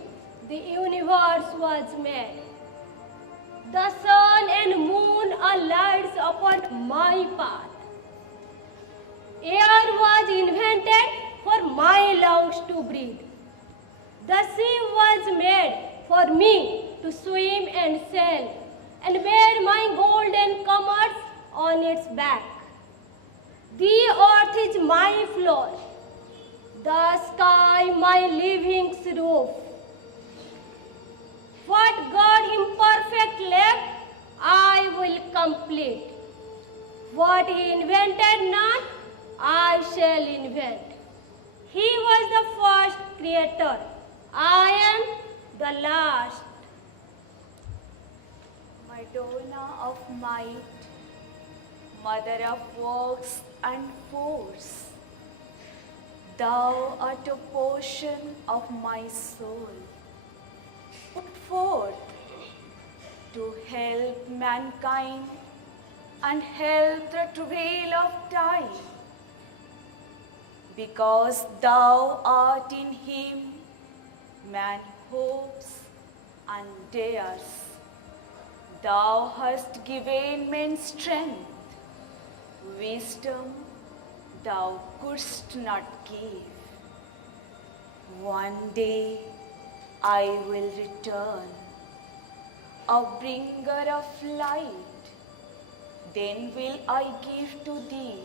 the universe was made. The sun and moon are lights upon my path. Air was invented for my lungs to breathe. The sea was made for me to swim and sail and bear my golden commerce on its back. The earth is my floor, the sky my living roof. What God imperfect left, I will complete. What he invented not, I shall invent. He was the first creator. I am the last. Madonna of might, Mother of works and force, thou art a portion of my soul. Put forth to help mankind and help the travail of time. Because thou art in him, man hopes and dares. Thou hast given men strength, wisdom thou couldst not give. One day I will return, a bringer of light. Then will I give to thee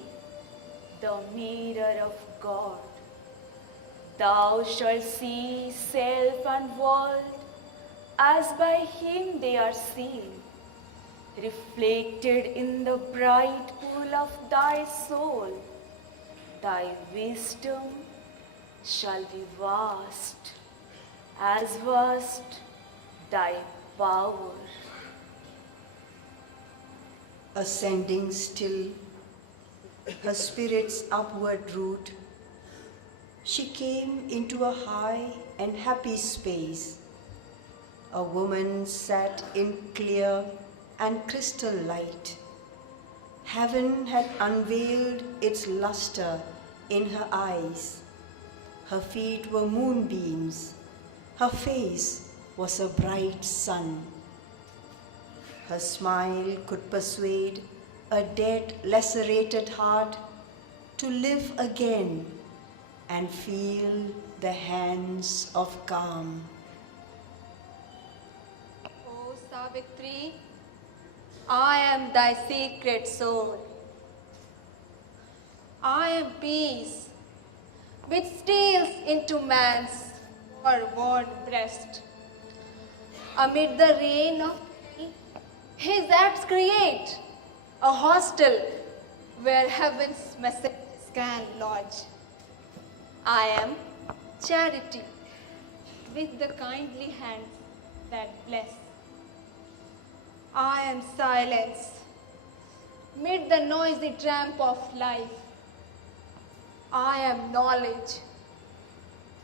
the mirror of God. Thou shalt see self and world as by him they are seen, reflected in the bright pool of thy soul. Thy wisdom shall be vast, as vast thy power. Ascending still, her spirit's upward route, she came into a high and happy space. A woman sat in clear and crystal light. Heaven had unveiled its luster in her eyes. Her feet were moonbeams. Her face was a bright sun. Her smile could persuade a dead, lacerated heart to live again and feel the hands of calm. O Savitri, I am thy secret soul. I am peace, which steals into man's worn breast. Amid the rain of his acts create a hostel where heaven's messages can lodge. I am charity with the kindly hands that bless. I am silence mid the noisy tramp of life. I am knowledge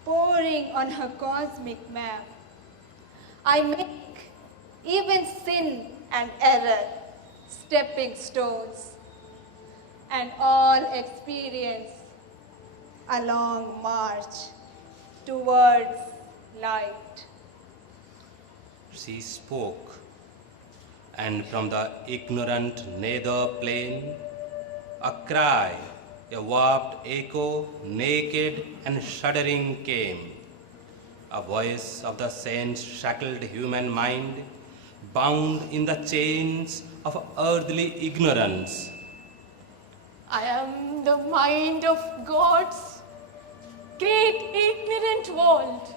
pouring on her cosmic map. I make even sin and error stepping stones, and all experience a long march towards light. She spoke, and from the ignorant nether plain, a cry, a warped echo, naked and shuddering came. A voice of the saint's shackled human mind, bound in the chains of earthly ignorance. I am the mind of God's great ignorant world,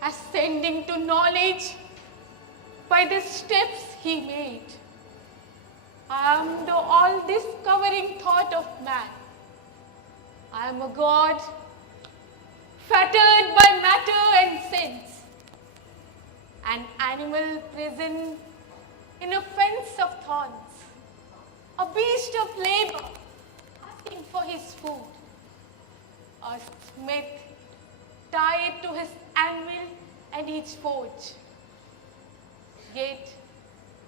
ascending to knowledge by the steps he made. I am the all-discovering thought of man. I am a God fettered by matter and sense, an animal prison in a fence of thorns, a beast of labor asking for his food, a smith tied to his anvil and each forge. Yet,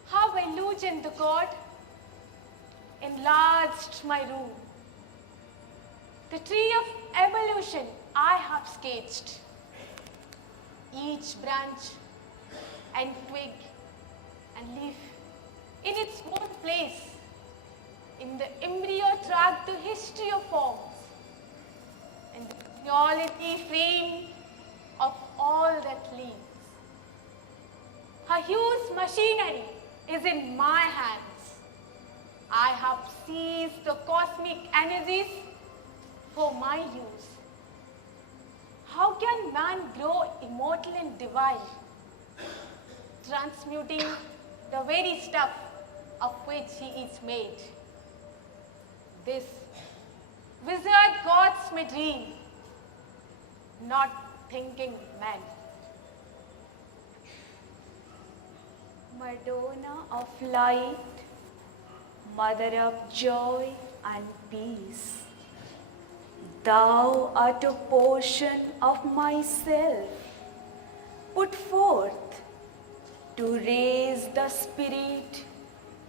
how illusioned the God enlarged my room. The tree of evolution I have sketched, each branch and twig and leaf in its own place, in the embryo track the history of forms, and the reality frame of all that lives. Her huge machinery is in my hands. I have seized the cosmic energies for my use. How can man grow immortal and divine, transmuting the very stuff of which he is made? This wizard gods may dream, not thinking men. Madonna of light, mother of joy and peace, thou art a portion of myself, put forth to raise the spirit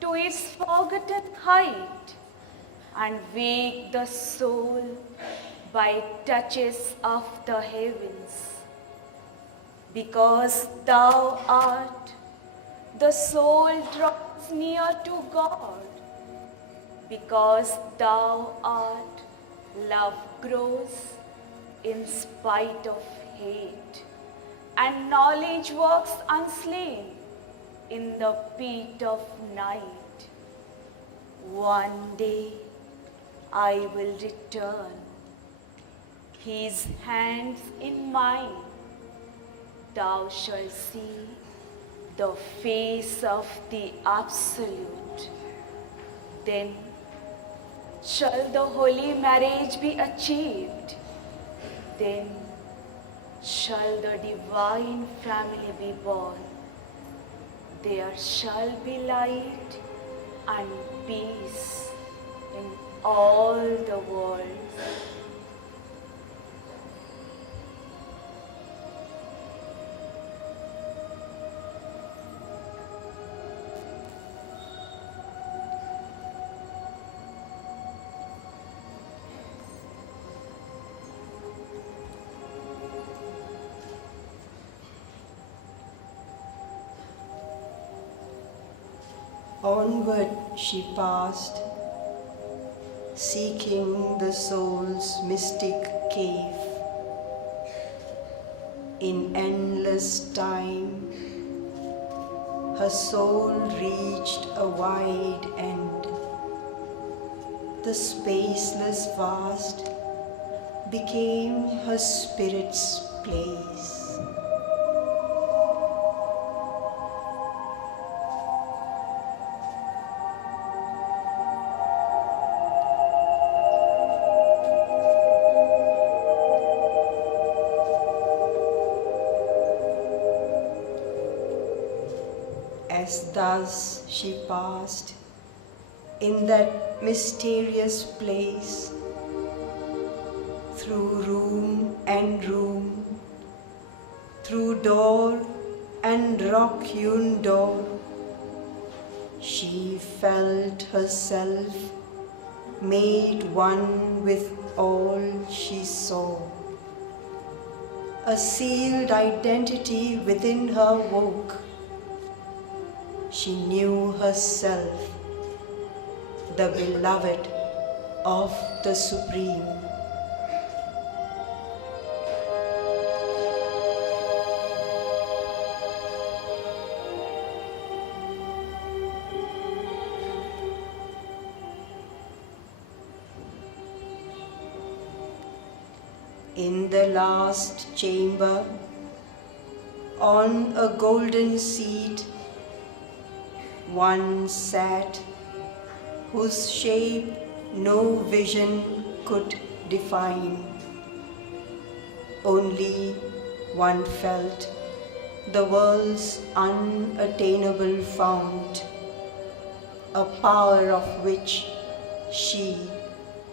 to its forgotten height and wake the soul by touches of the heavens. Because thou art, the soul draws near to God. Because thou art, love grows in spite of hate, and knowledge walks unslain in the peat of night. One day I will return, his hands in mine. Thou shalt see the face of the Absolute. Then shall the holy marriage be achieved. Then shall the divine family be born. There shall be light and peace in all the world. Onward she passed, seeking the soul's mystic cave. In endless time, her soul reached a wide end. The spaceless vast became her spirit's place. As thus she passed in that mysterious place, through room and room, through door and rock-hewn door, she felt herself made one with all she saw. A sealed identity within her woke. She knew herself the beloved of the Supreme. In the last chamber, on a golden seat, one sat whose shape no vision could define. Only one felt the world's unattainable fount, a power of which she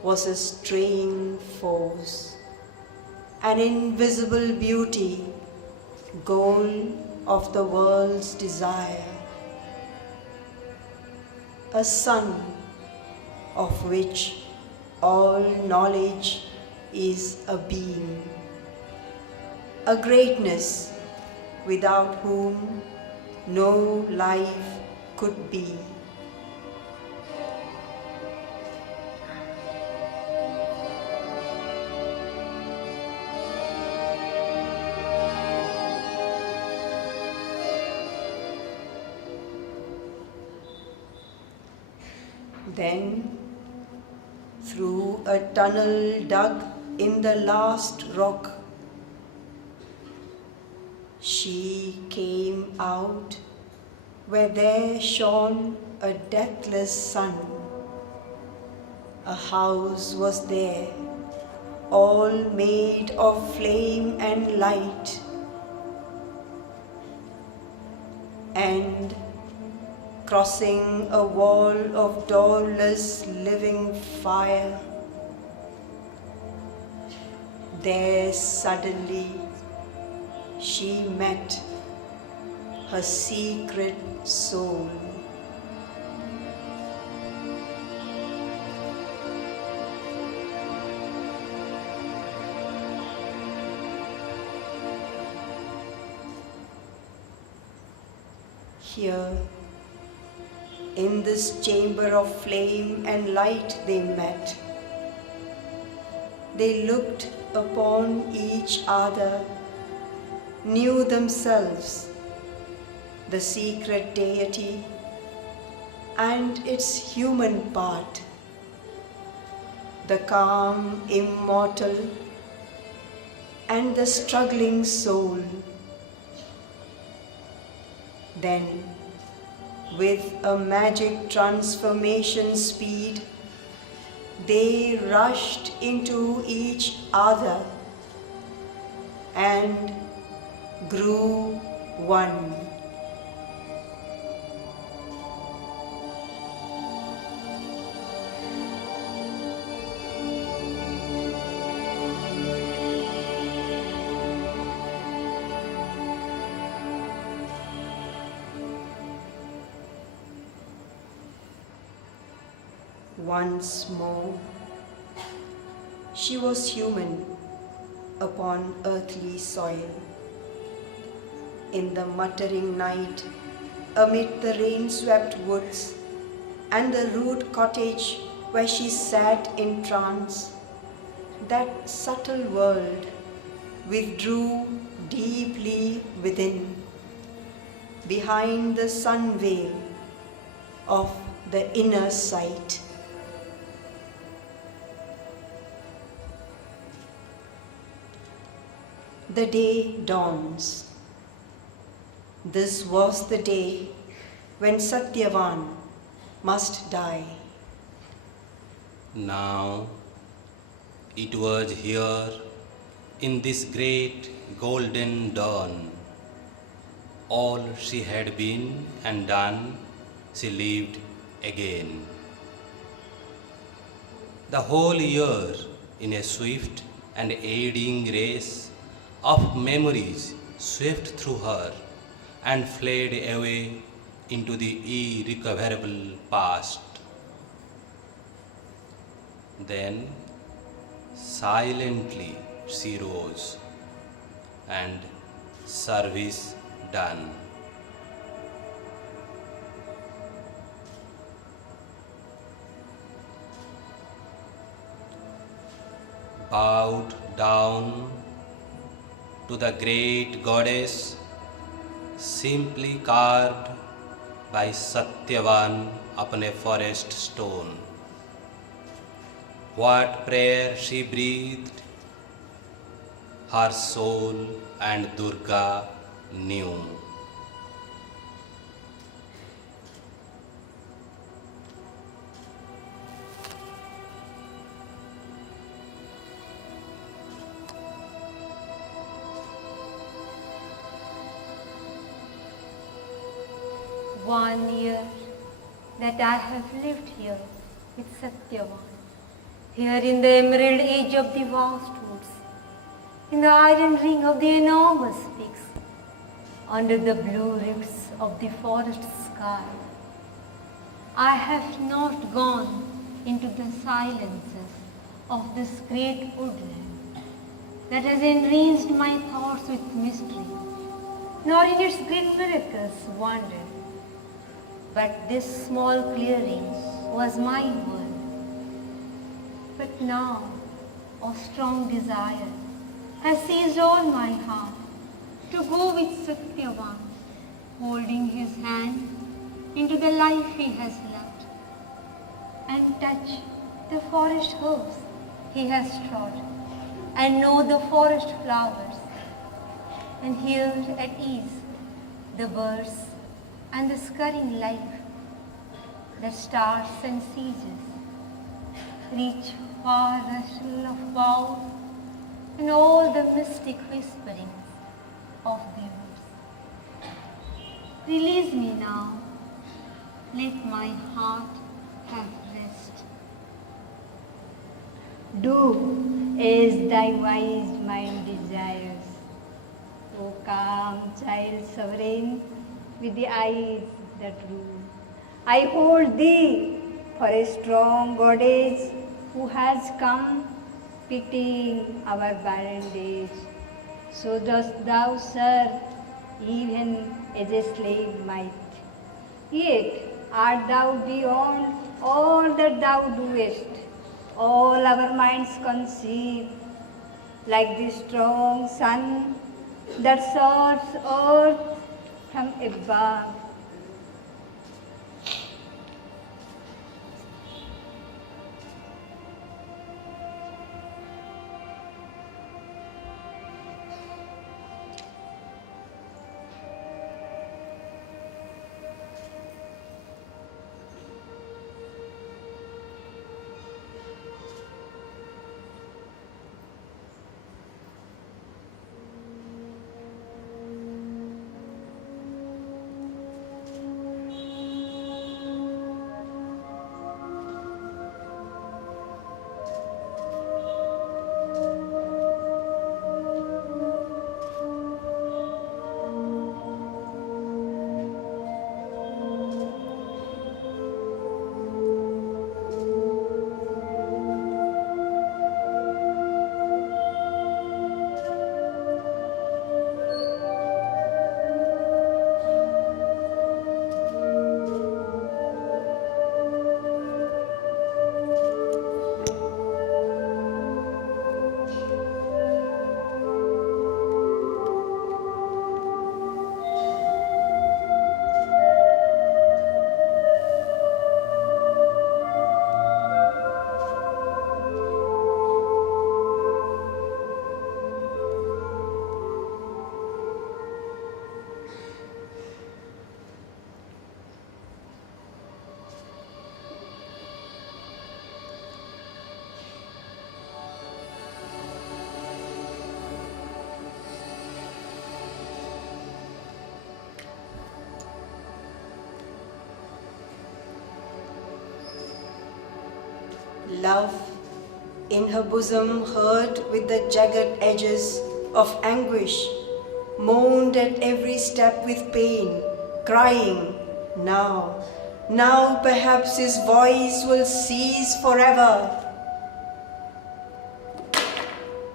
was a straying force, an invisible beauty, goal of the world's desire. A sun of which all knowledge is a beam, a greatness without whom no life could be. Then, through a tunnel dug in the last rock, she came out where there shone a deathless sun. A house was there, all made of flame and light, and crossing a wall of doorless living fire, there suddenly she met her secret soul, Here, in this chamber of flame and light they met. They looked upon each other, knew themselves, the secret deity and its human part, the calm immortal and the struggling soul. Then, with a magic transformation speed, they rushed into each other and grew one. Once more, she was human upon earthly soil. In the muttering night, amid the rain-swept woods and the rude cottage where she sat in trance, that subtle world withdrew deeply within, behind the sun veil of the inner sight. The day dawns. This was the day when Satyavan must die. Now, it was here in this great golden dawn. All she had been and done, she lived again. The whole year in a swift and aiding race of memories swept through her and fled away into the irrecoverable past. Then silently she rose and service done. Bowed down to the great goddess, simply carved by Satyavan upon a forest stone. What prayer she breathed, her soul and Durga knew. One year that I have lived here with Satyavan, here in the emerald age of the vast woods, in the iron ring of the enormous peaks, under the blue rifts of the forest sky. I have not gone into the silences of this great woodland that has enriched my thoughts with mystery, nor in its great miracles wandered. But this small clearing was my world. But now a strong desire has seized all my heart to go with Satyavan, holding his hand into the life he has loved, and touch the forest herbs he has trod, and know the forest flowers, and hear at ease the birds and the scurrying life, the stars and seasons, reach far rustle of boughs and all the mystic whisperings of the woods. Release me now, let my heart have rest. Do as thy wise mind desires, O calm child sovereign, with the eyes that rule. I hold thee for a strong goddess who has come pitying our barren days. So dost thou serve even as a slave might. Yet art thou beyond all that thou doest. All our minds conceive, like the strong sun that serves earth from above. Love in her bosom hurt with the jagged edges of anguish, moaned at every step with pain, crying, now perhaps his voice will cease forever.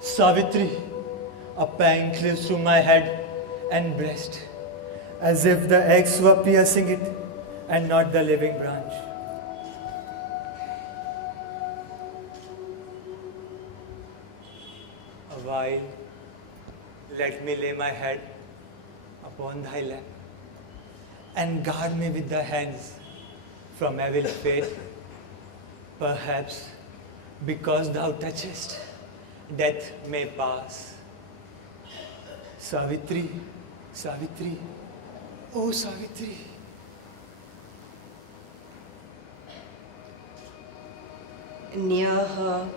Savitri, a pang cleaves through my head and breast, as if the eggs were piercing it and not the living branch. A while, let me lay my head upon thy lap and guard me with thy hands from evil fate. Perhaps because thou touchest, death may pass. Savitri, Savitri, oh Savitri. Near her,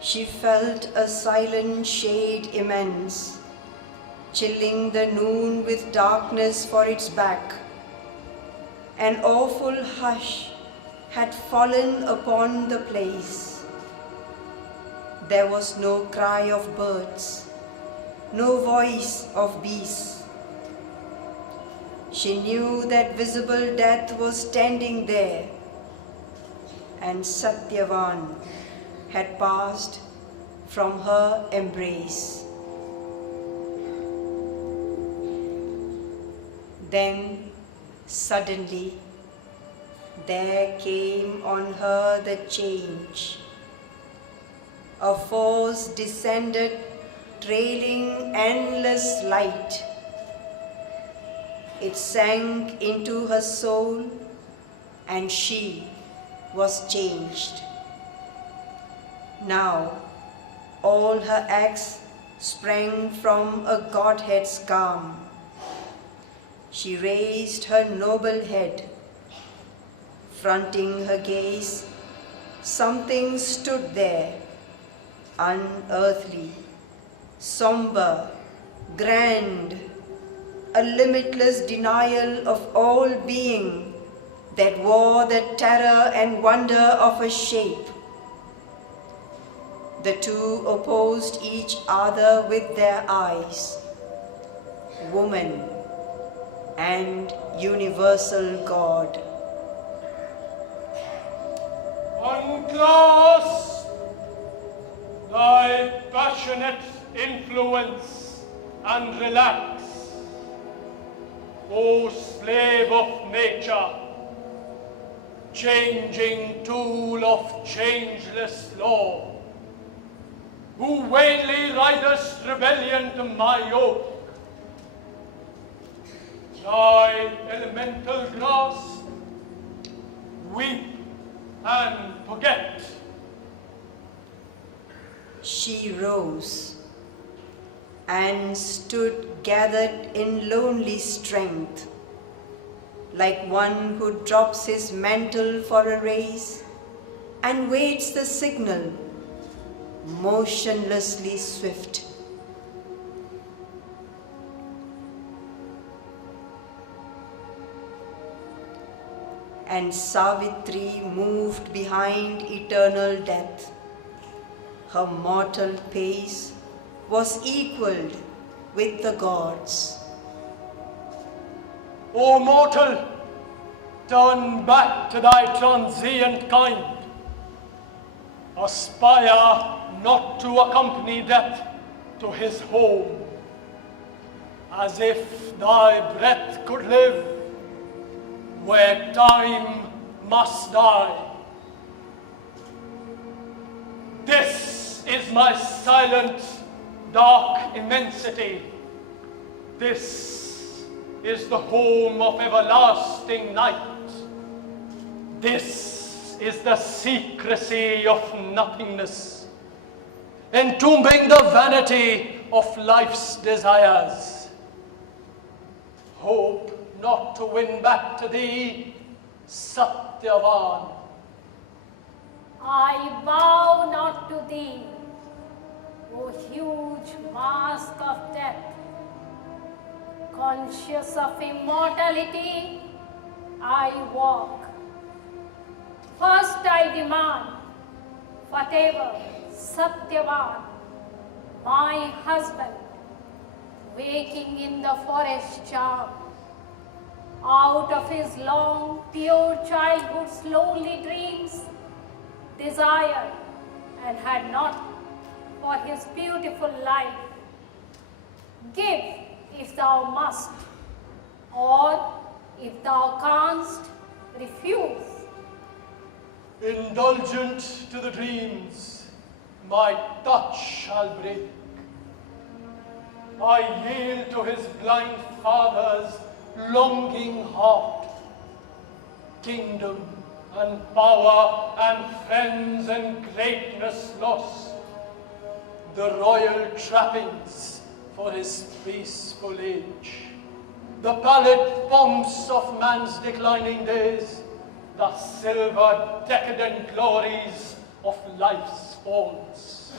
she felt a silent shade immense, chilling the noon with darkness for its back. An awful hush had fallen upon the place. There was no cry of birds, no voice of beasts. She knew that visible death was standing there, and Satyavan had passed from her embrace. Then, suddenly, there came on her the change. A force descended, trailing endless light. It sank into her soul, and she was changed. Now, all her acts sprang from a Godhead's calm. She raised her noble head. Fronting her gaze, something stood there, unearthly, somber, grand, a limitless denial of all being that wore the terror and wonder of a shape. The two opposed each other with their eyes, woman and universal God. Unclasp thy passionate influence and relax. O slave of nature, changing tool of changeless law, who vainly ridest rebellion to my yoke, thy elemental grasp, weep and forget. She rose and stood gathered in lonely strength, like one who drops his mantle for a race and waits the signal, motionlessly swift. And Savitri moved behind eternal death. Her mortal pace was equaled with the gods. O mortal, turn back to thy transient kind. Aspire not to accompany death to his home, as if thy breath could live where time must die. This is my silent, dark immensity. This is the home of everlasting night. This is the secrecy of nothingness, entombing the vanity of life's desires. Hope not to win back to thee, Satyavan. I bow not to thee, O huge mask of death. Conscious of immortality, I walk. First I demand, whatever Satyavan, my husband, waking in the forest charm, out of his long, pure childhood's lonely dreams, desired and had not for his beautiful life. Give if thou must, or if thou canst, refuse. Indulgent to the dreams my touch shall break. I yield to his blind father's longing heart, kingdom and power and friends and greatness lost, the royal trappings for his peaceful age, the pallid pomps of man's declining days, the silver decadent glories of life's falls.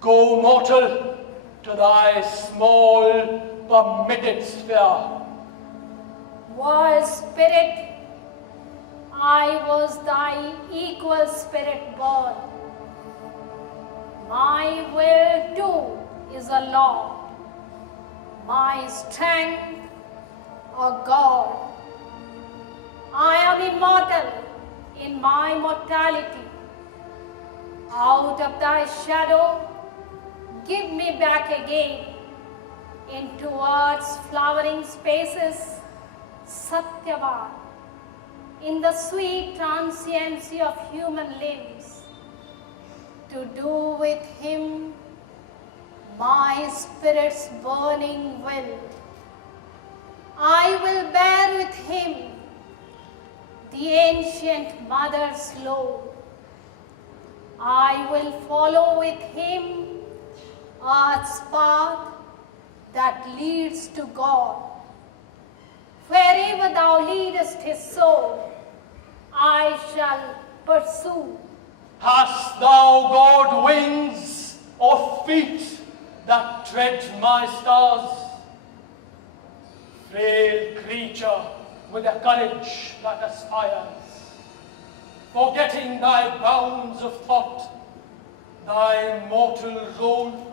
Go, mortal, to thy small permitted sphere. World spirit, I was thy equal spirit born. My will too is a law, my strength a god. I am immortal in my mortality. Out of thy shadow, give me back again into earth's flowering spaces, Satyavan, in the sweet transiency of human limbs, to do with him my spirit's burning will. I will bear with him the ancient mother's load. I will follow with him Earth's path that leads to God. Wherever thou leadest his soul, I shall pursue. Hast thou, God, wings or feet that tread my stars? Frail creature with a courage that aspires, forgetting thy bounds of thought, thy mortal role.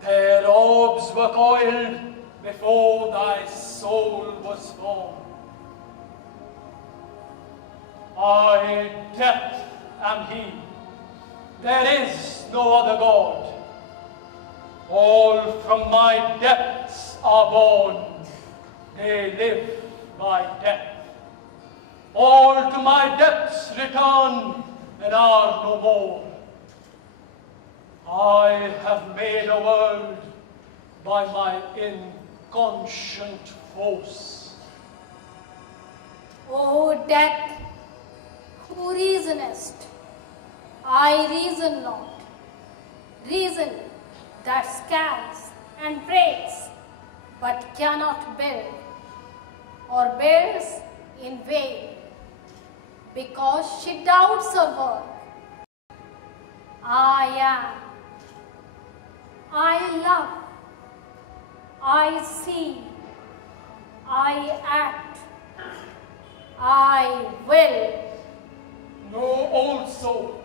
Their orbs were coiled before thy soul was formed. I, death, am he. There is no other God. All from my depths are born, they live by death. All to my depths return and are no more. I have made a world by my inconscient force. O death, who reasonest? I reason not. Reason that scans and breaks, but cannot build, or builds in vain, because she doubts her work. I am. I love. I see. I act. I will. Know also,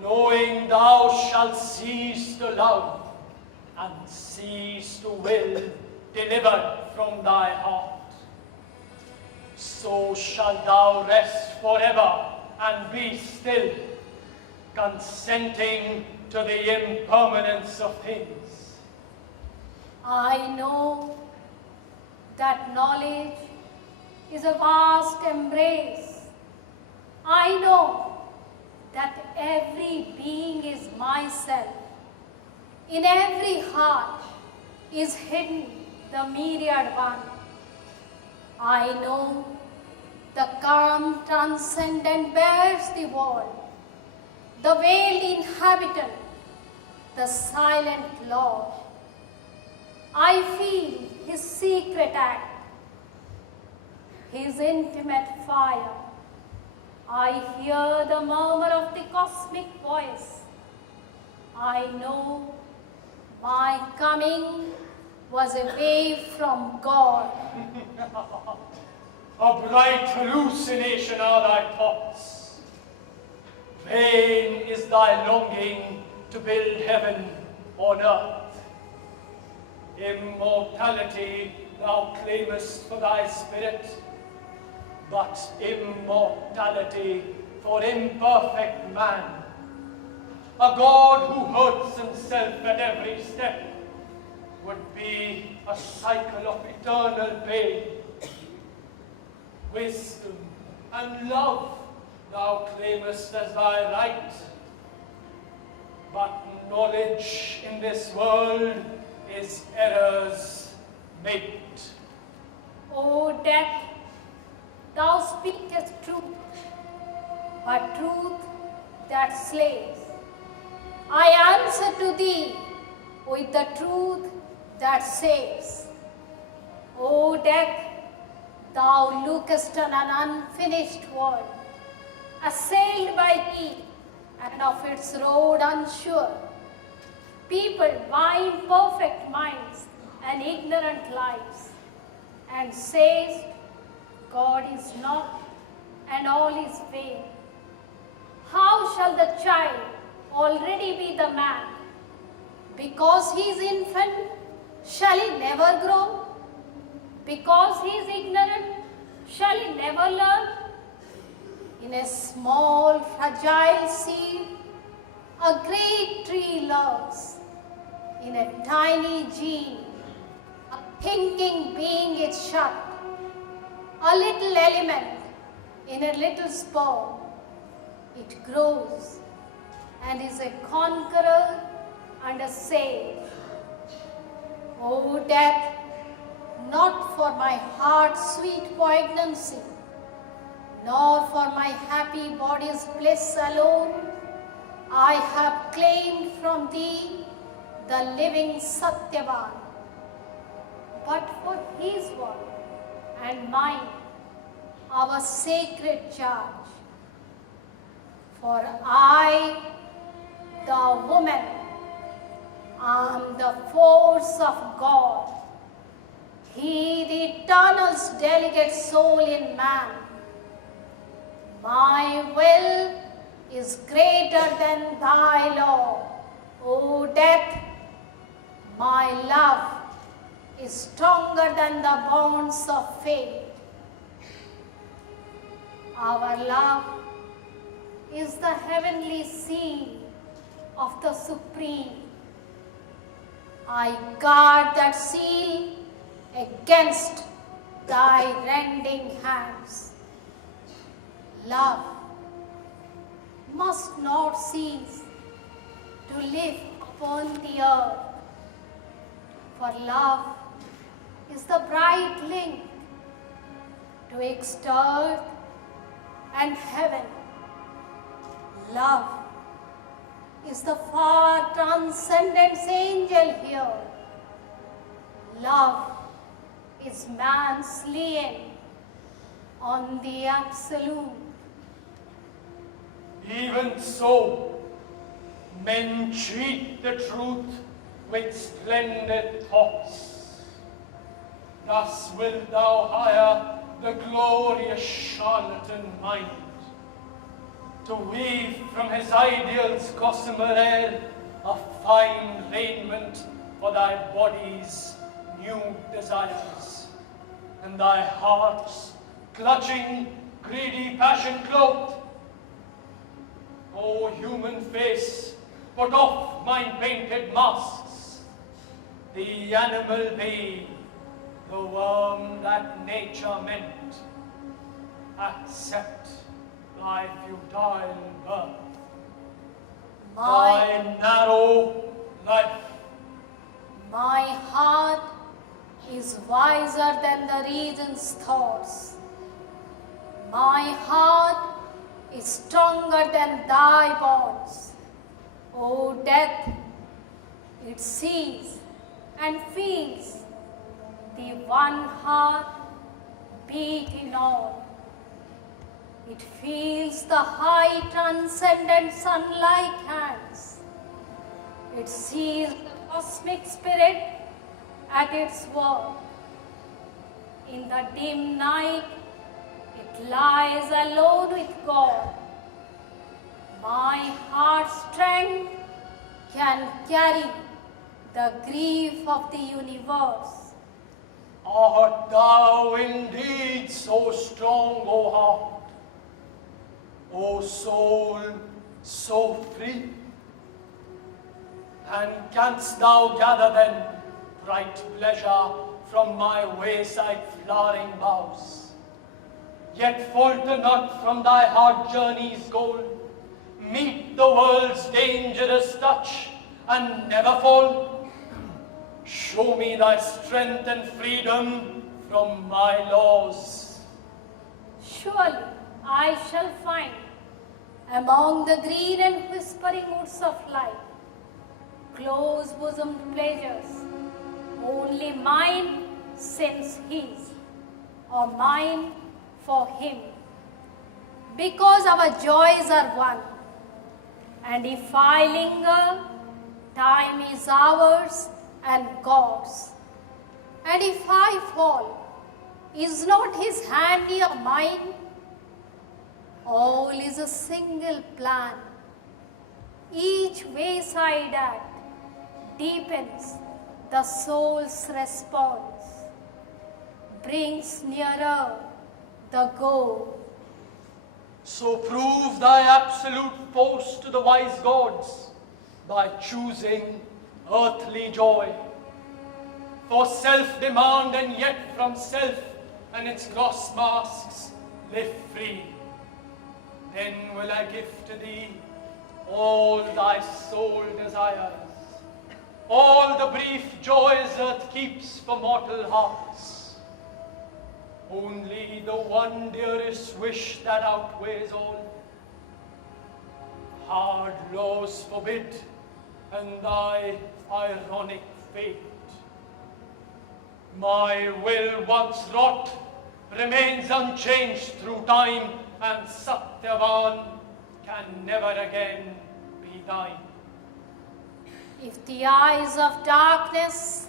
knowing thou shalt cease to love and cease to will, delivered from thy heart. So shalt thou rest forever and be still, consenting to the impermanence of things. I know that knowledge is a vast embrace. I know that every being is myself. In every heart is hidden the myriad one. I know the calm transcendent bears the world, the veiled inhabitant, the silent Lord. I feel his secret act, his intimate fire. I hear the murmur of the cosmic voice. I know my coming was a wave from God. A bright hallucination are thy thoughts. Vain is thy longing to build heaven on earth. Immortality thou claimest for thy spirit, but immortality for imperfect man. A God who hurts himself at every step would be a cycle of eternal pain. Wisdom and love thou claimest as thy right, but knowledge in this world is error's mate. O death, thou speakest truth, but truth that slays. I answer to thee with the truth that saves. O death, thou lookest on an unfinished world, assailed by thee and of its road unsure. People by imperfect minds and ignorant lives, and says, God is not and all is vain. How shall the child already be the man? Because he is infant, shall he never grow? Because he is ignorant, shall he never learn? In a small, fragile seed, a great tree lurks. In a tiny gene, a thinking being is shut. A little element in a little spore, it grows and is a conqueror and a sage. O death, not for my heart's sweet poignancy, nor for my happy body's bliss alone, I have claimed from thee the living Satyavan, but for his work and mine, our sacred charge. For I, the woman, am the force of God, he the eternal's delegate soul in man. My will is greater than thy law, O death. My love is stronger than the bonds of fate. Our love is the heavenly seal of the Supreme. I guard that seal against thy rending hands. Love must not cease to live upon the earth, for love is the bright link twixt earth and heaven. Love is the far transcendent angel here. Love is man slain on the absolute. Even so, men cheat the truth with splendid thoughts. Thus wilt thou hire the glorious charlatan mind, to weave from his ideals gossamer air a fine raiment for thy body's new desires, and thy heart's clutching, greedy passion cloaked. O human face, put off mine painted masks. The animal be, the worm that nature meant. Accept thy futile birth, thy narrow life. My heart is wiser than the reason's thoughts. My heart is stronger than thy bonds. O death, it sees and feels the one heart beat in all. It feels the high transcendent sun-like hands. It sees the cosmic spirit at its work. In the dim night, it lies alone with God. My heart's strength can carry the grief of the universe. Art thou indeed so strong, O heart? O soul, so free? And canst thou gather then bright pleasure from my wayside flowering boughs? Yet falter not from thy hard journey's goal. Meet the world's dangerous touch and never fall. Show me thy strength and freedom from my laws. Surely I shall find among the green and whispering woods of life close bosomed pleasures, only mine since his, or mine for him, because our joys are one. And if I linger, time is ours and God's. And if I fall, is not his hand near mine? All is a single plan. Each wayside act deepens the soul's response, brings nearer the goal. So prove thy absolute post to the wise gods by choosing earthly joy. For self-demand and yet from self and its gross masks live free. Then will I give to thee all thy soul desires, all the brief joys earth keeps for mortal hearts. Only the one dearest wish that outweighs all. Hard laws forbid, and thy ironic fate. My will once wrought remains unchanged through time, and Satyavan can never again be thine. If the eyes of darkness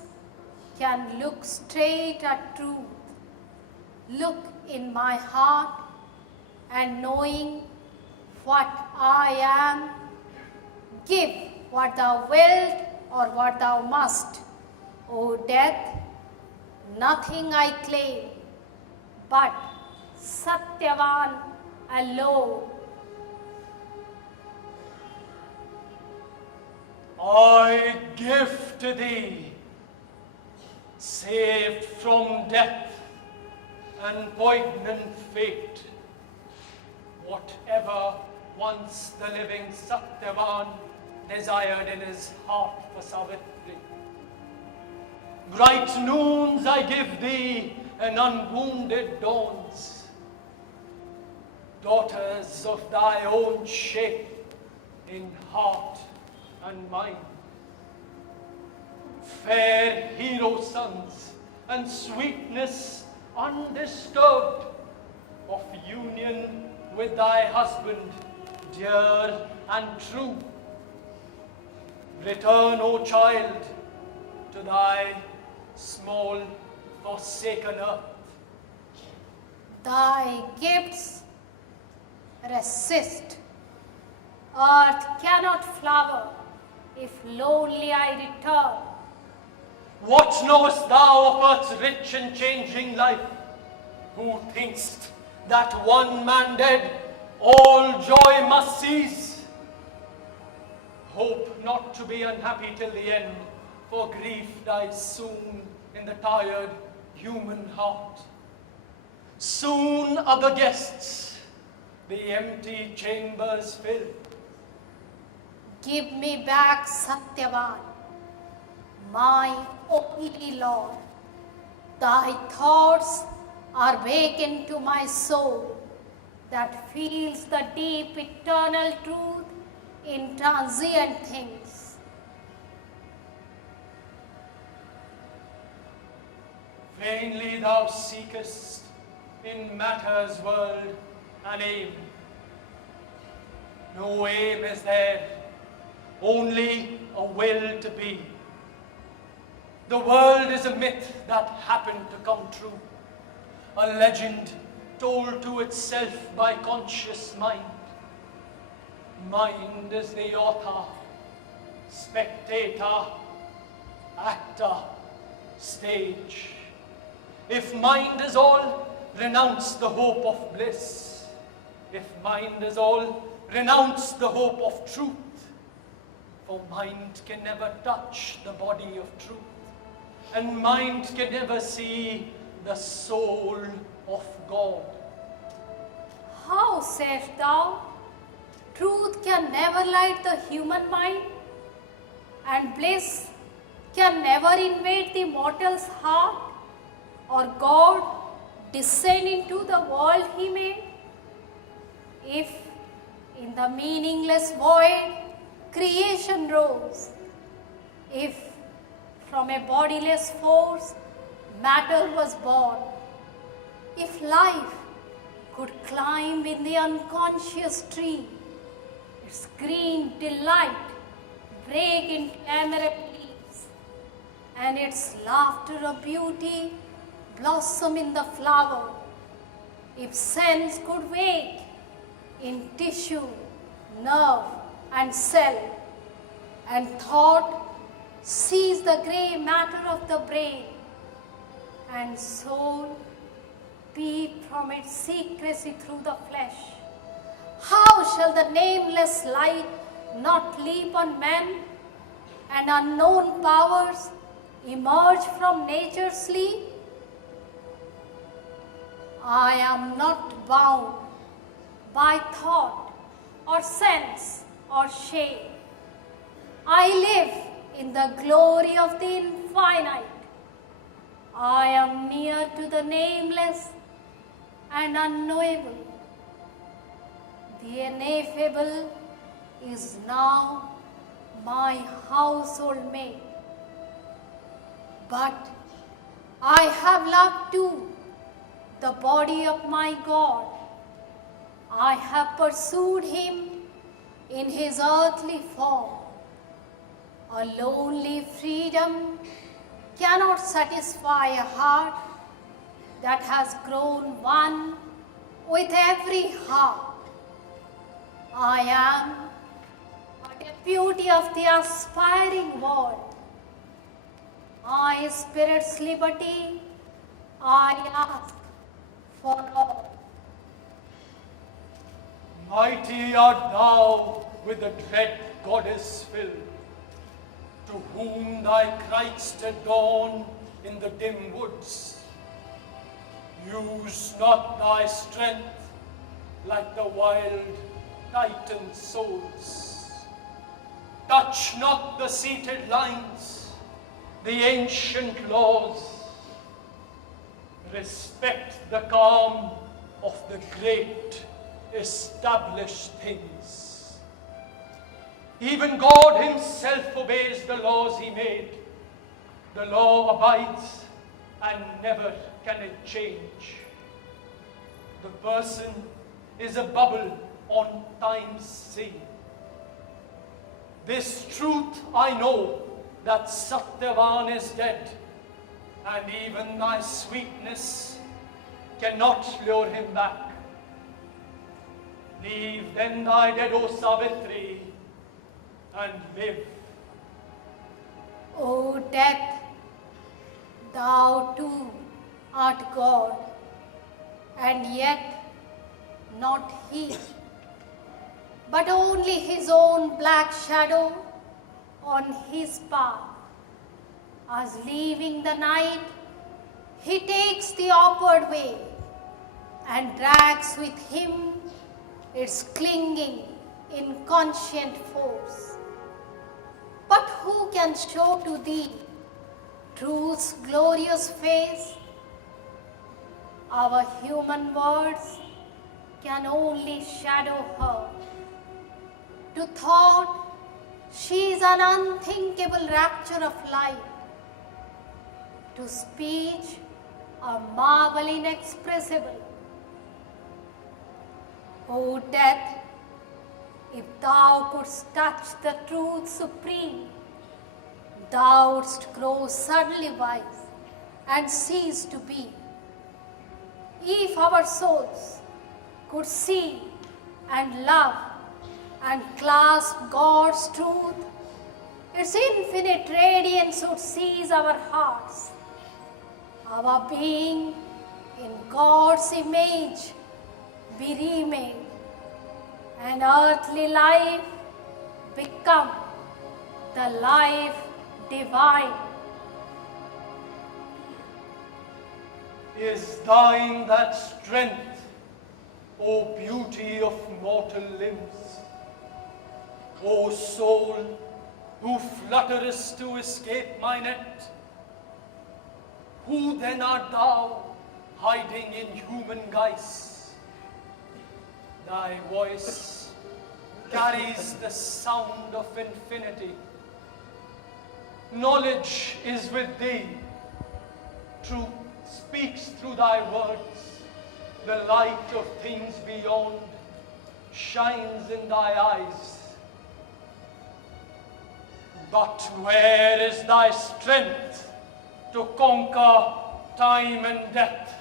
can look straight at truth, look in my heart, and knowing what I am, give what thou wilt or what thou must. O death, nothing I claim but Satyavan alone. I give to thee saved from death and poignant fate. Whatever once the living Satyavan desired in his heart for Savitri. Bright noons I give thee and unwounded dawns, daughters of thy own shape in heart and mind. Fair hero sons and sweetness undisturbed of union with thy husband, dear and true. Return, O child, to thy small forsaken earth. Thy gifts resist. Earth cannot flower if lonely I return. What knowest thou of earth's rich and changing life? Who thinkst that one man dead, all joy must cease? Hope not to be unhappy till the end, for grief dies soon in the tired human heart. Soon other guests the empty chambers fill. Give me back Satyavan, my only Lord. Thy thoughts are wakened to my soul that feels the deep eternal truth in transient things. Vainly thou seekest in matter's world an aim. No aim is there, only a will to be. The world is a myth that happened to come true, a legend told to itself by conscious mind. Mind is the author, spectator, actor, stage. If mind is all, renounce the hope of bliss. If mind is all, renounce the hope of truth. For mind can never touch the body of truth, and mind can never see the soul of God. How sayest thou? Truth can never light the human mind, and bliss can never invade the mortal's heart, or God descend into the world he made? If in the meaningless void creation rose, if from a bodiless force matter was born, if life could climb in the unconscious tree, its green delight break into emerald leaves, and its laughter of beauty blossom in the flower, if sense could wake in tissue, nerve and cell, and thought seize the grey matter of the brain, and soul peep from its secrecy through the flesh, how shall the nameless light not leap on men, and unknown powers emerge from nature's sleep? I am not bound by thought or sense or shame. I live in the glory of the infinite. I am near to the nameless and unknowable. The ineffable is now my household mate. But I have loved too the body of my God. I have pursued him in his earthly form. A lonely freedom cannot satisfy a heart that has grown one with every heart. I am a deputy of the aspiring world. My spirit's liberty I ask for all. Mighty art thou with the dread goddess filled, to whom thy Christ at dawn in the dim woods. Use not thy strength like the wild Titan souls. Touch not the seated lines, the ancient laws. Respect the calm of the great established things. Even God himself obeys the laws he made. The law abides and never can it change. The person is a bubble on time's sea. This truth I know, that Satyavan is dead, and even thy sweetness cannot lure him back. Leave then thy dead, O Savitri, and live. O death, thou too art God, and yet not he, but only his own black shadow on his path. As leaving the night, he takes the upward way and drags with him its clinging, inconscient force. But who can show to thee truth's glorious face? Our human words can only shadow her. To thought, she is an unthinkable rapture of light. To speech, a marvel inexpressible. O death, if thou couldst touch the truth supreme, thou wouldst grow suddenly wise and cease to be. If our souls could see and love and clasp God's truth, its infinite radiance would seize our hearts. Our being in God's image be remade, and earthly life become the life divine. Is thine that strength, O beauty of mortal limbs? O soul, who flutterest to escape my net? Who then art thou, hiding in human guise? Thy voice carries the sound of infinity. Knowledge is with thee. Truth speaks through thy words. The light of things beyond shines in thy eyes. But where is thy strength to conquer time and death?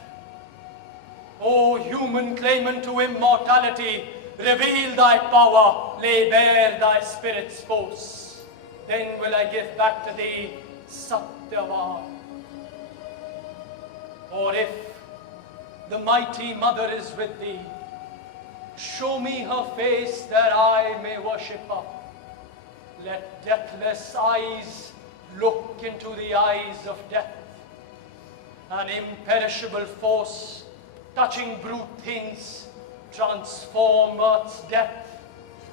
O human claimant to immortality, reveal thy power, lay bare thy spirit's force. Then will I give back to thee Satyavan. Or if the mighty mother is with thee, show me her face that I may worship her. Let deathless eyes look into the eyes of death. An imperishable force, touching brute things, transform earth's death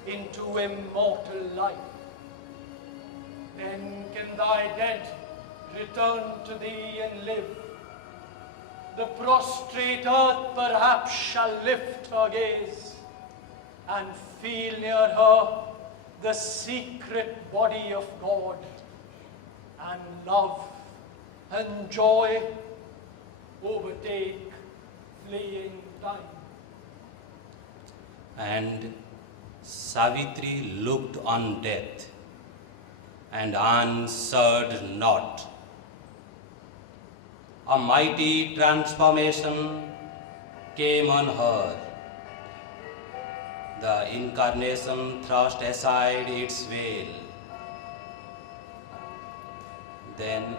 into immortal life. Then can thy dead return to thee and live. The prostrate earth perhaps shall lift her gaze and feel near her the secret body of God, and love and joy overtake fleeing time. And Savitri looked on death and answered not. A mighty transformation came on her. The incarnation thrust aside its veil. Then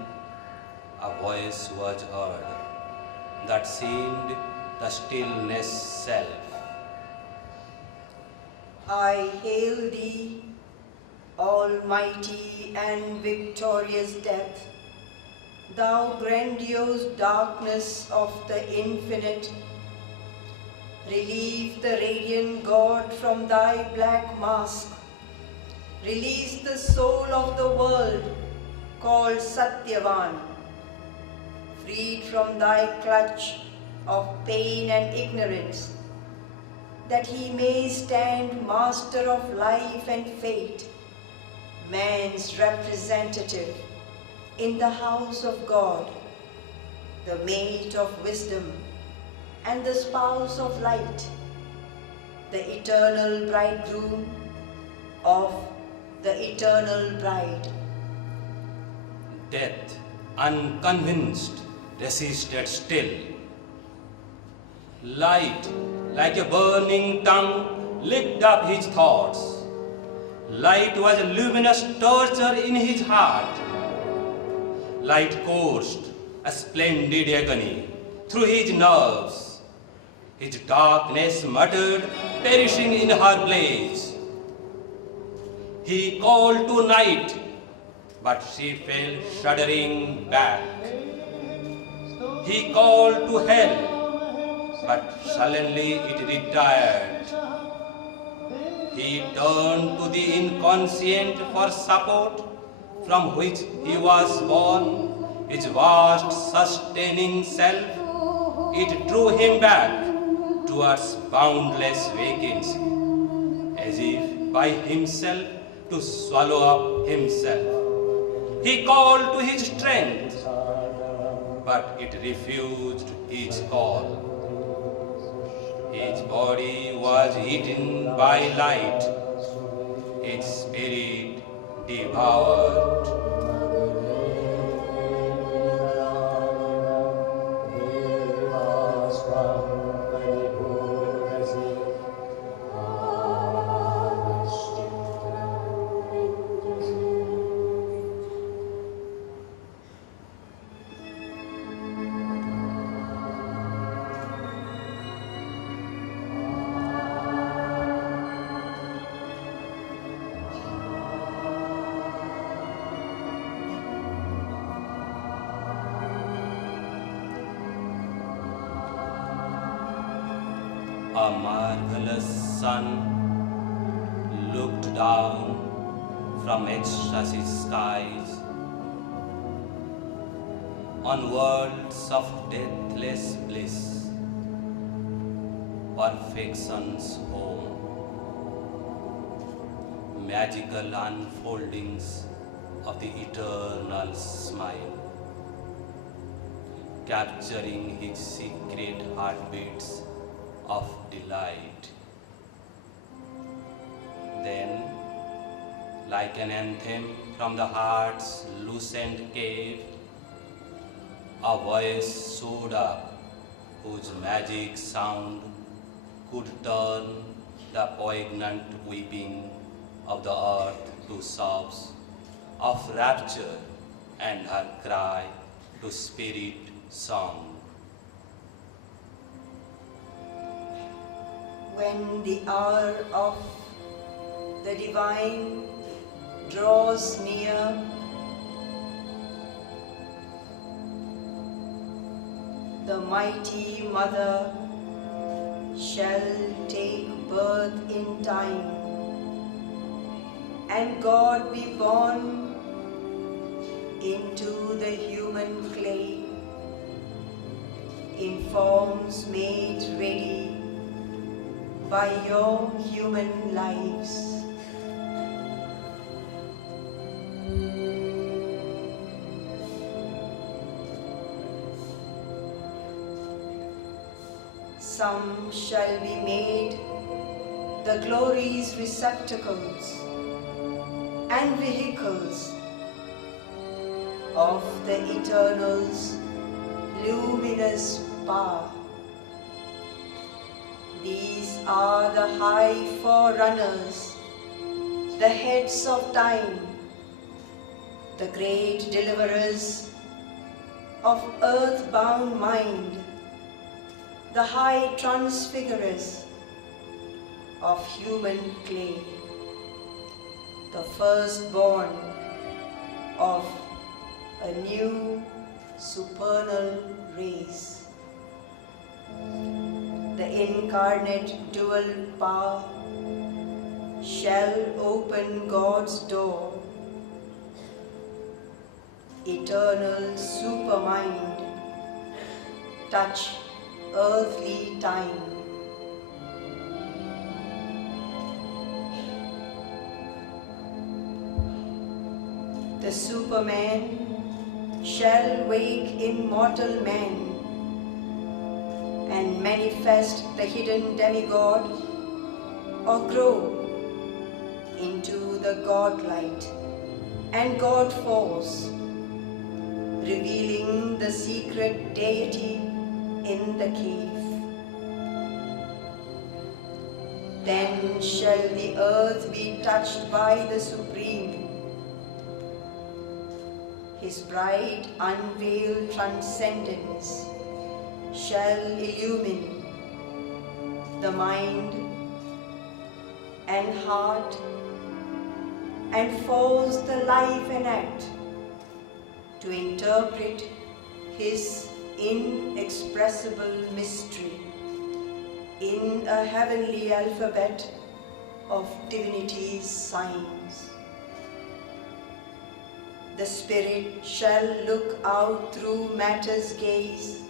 a voice was heard that seemed the stillness self. I hail thee, almighty and victorious death, thou grandiose darkness of the infinite, relieve the radiant God from thy black mask. Release the soul of the world called Satyavan, freed from thy clutch of pain and ignorance, that he may stand master of life and fate, man's representative in the house of God, the mate of wisdom and the spouse of light, the eternal bridegroom of the eternal bride. Death, unconvinced, resisted still. Light, like a burning tongue, licked up his thoughts. Light was a luminous torture in his heart. Light coursed a splendid agony through his nerves. His darkness muttered, perishing in her blaze. He called to night, but she fell shuddering back. He called to hell, but sullenly it retired. He turned to the inconscient for support from which he was born, his vast sustaining self. It drew him back towards boundless vacancy, as if by himself to swallow up himself. He called to his strength, but it refused his call. His body was eaten by light, his spirit devoured. A marvelous sun looked down from ecstasy skies on worlds of deathless bliss, perfection's home, magical unfoldings of the eternal smile, capturing his secret heartbeats of delight. Then, like an anthem from the heart's lucent cave, a voice soared up whose magic sound could turn the poignant weeping of the earth to sobs of rapture and her cry to spirit song. When the hour of the divine draws near, the mighty mother shall take birth in time, and God be born into the human clay, in forms made ready by your human lives. Some shall be made the glory's receptacles and vehicles of the Eternal's luminous power. These are the high forerunners, the heads of time, the great deliverers of earth-bound mind, the high transfigurers of human clay, the firstborn of a new supernal rays. The incarnate dual power shall open God's door. Eternal supermind touch earthly time. The Superman shall wake immortal man and manifest the hidden demigod, or grow into the God-light and God-force, revealing the secret deity in the cave. Then shall the earth be touched by the Supreme. His bright unveiled transcendence shall illumine the mind and heart and force the life and act to interpret His inexpressible mystery in a heavenly alphabet of divinity's signs. The Spirit shall look out through matter's gaze,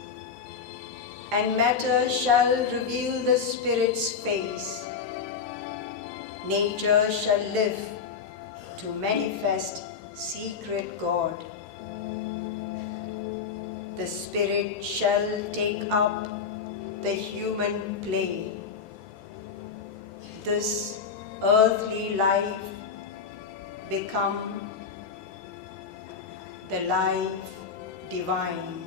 and matter shall reveal the Spirit's face. Nature shall live to manifest secret God. The Spirit shall take up the human play. This earthly life become the life divine.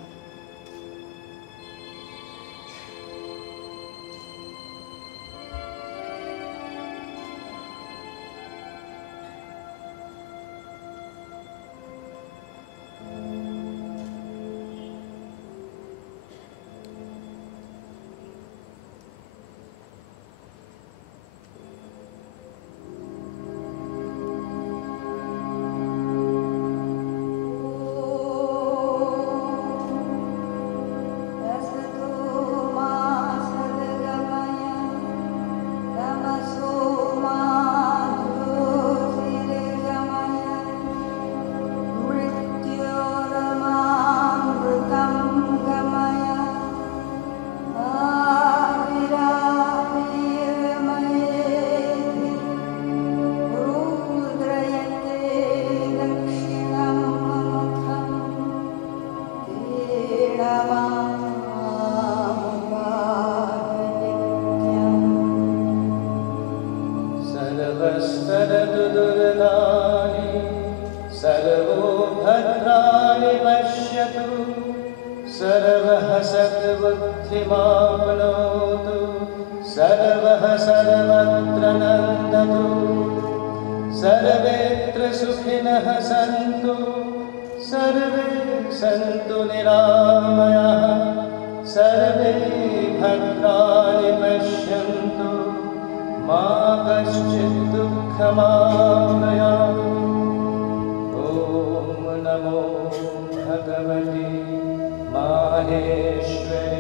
Namo Bhagavate Maheshwari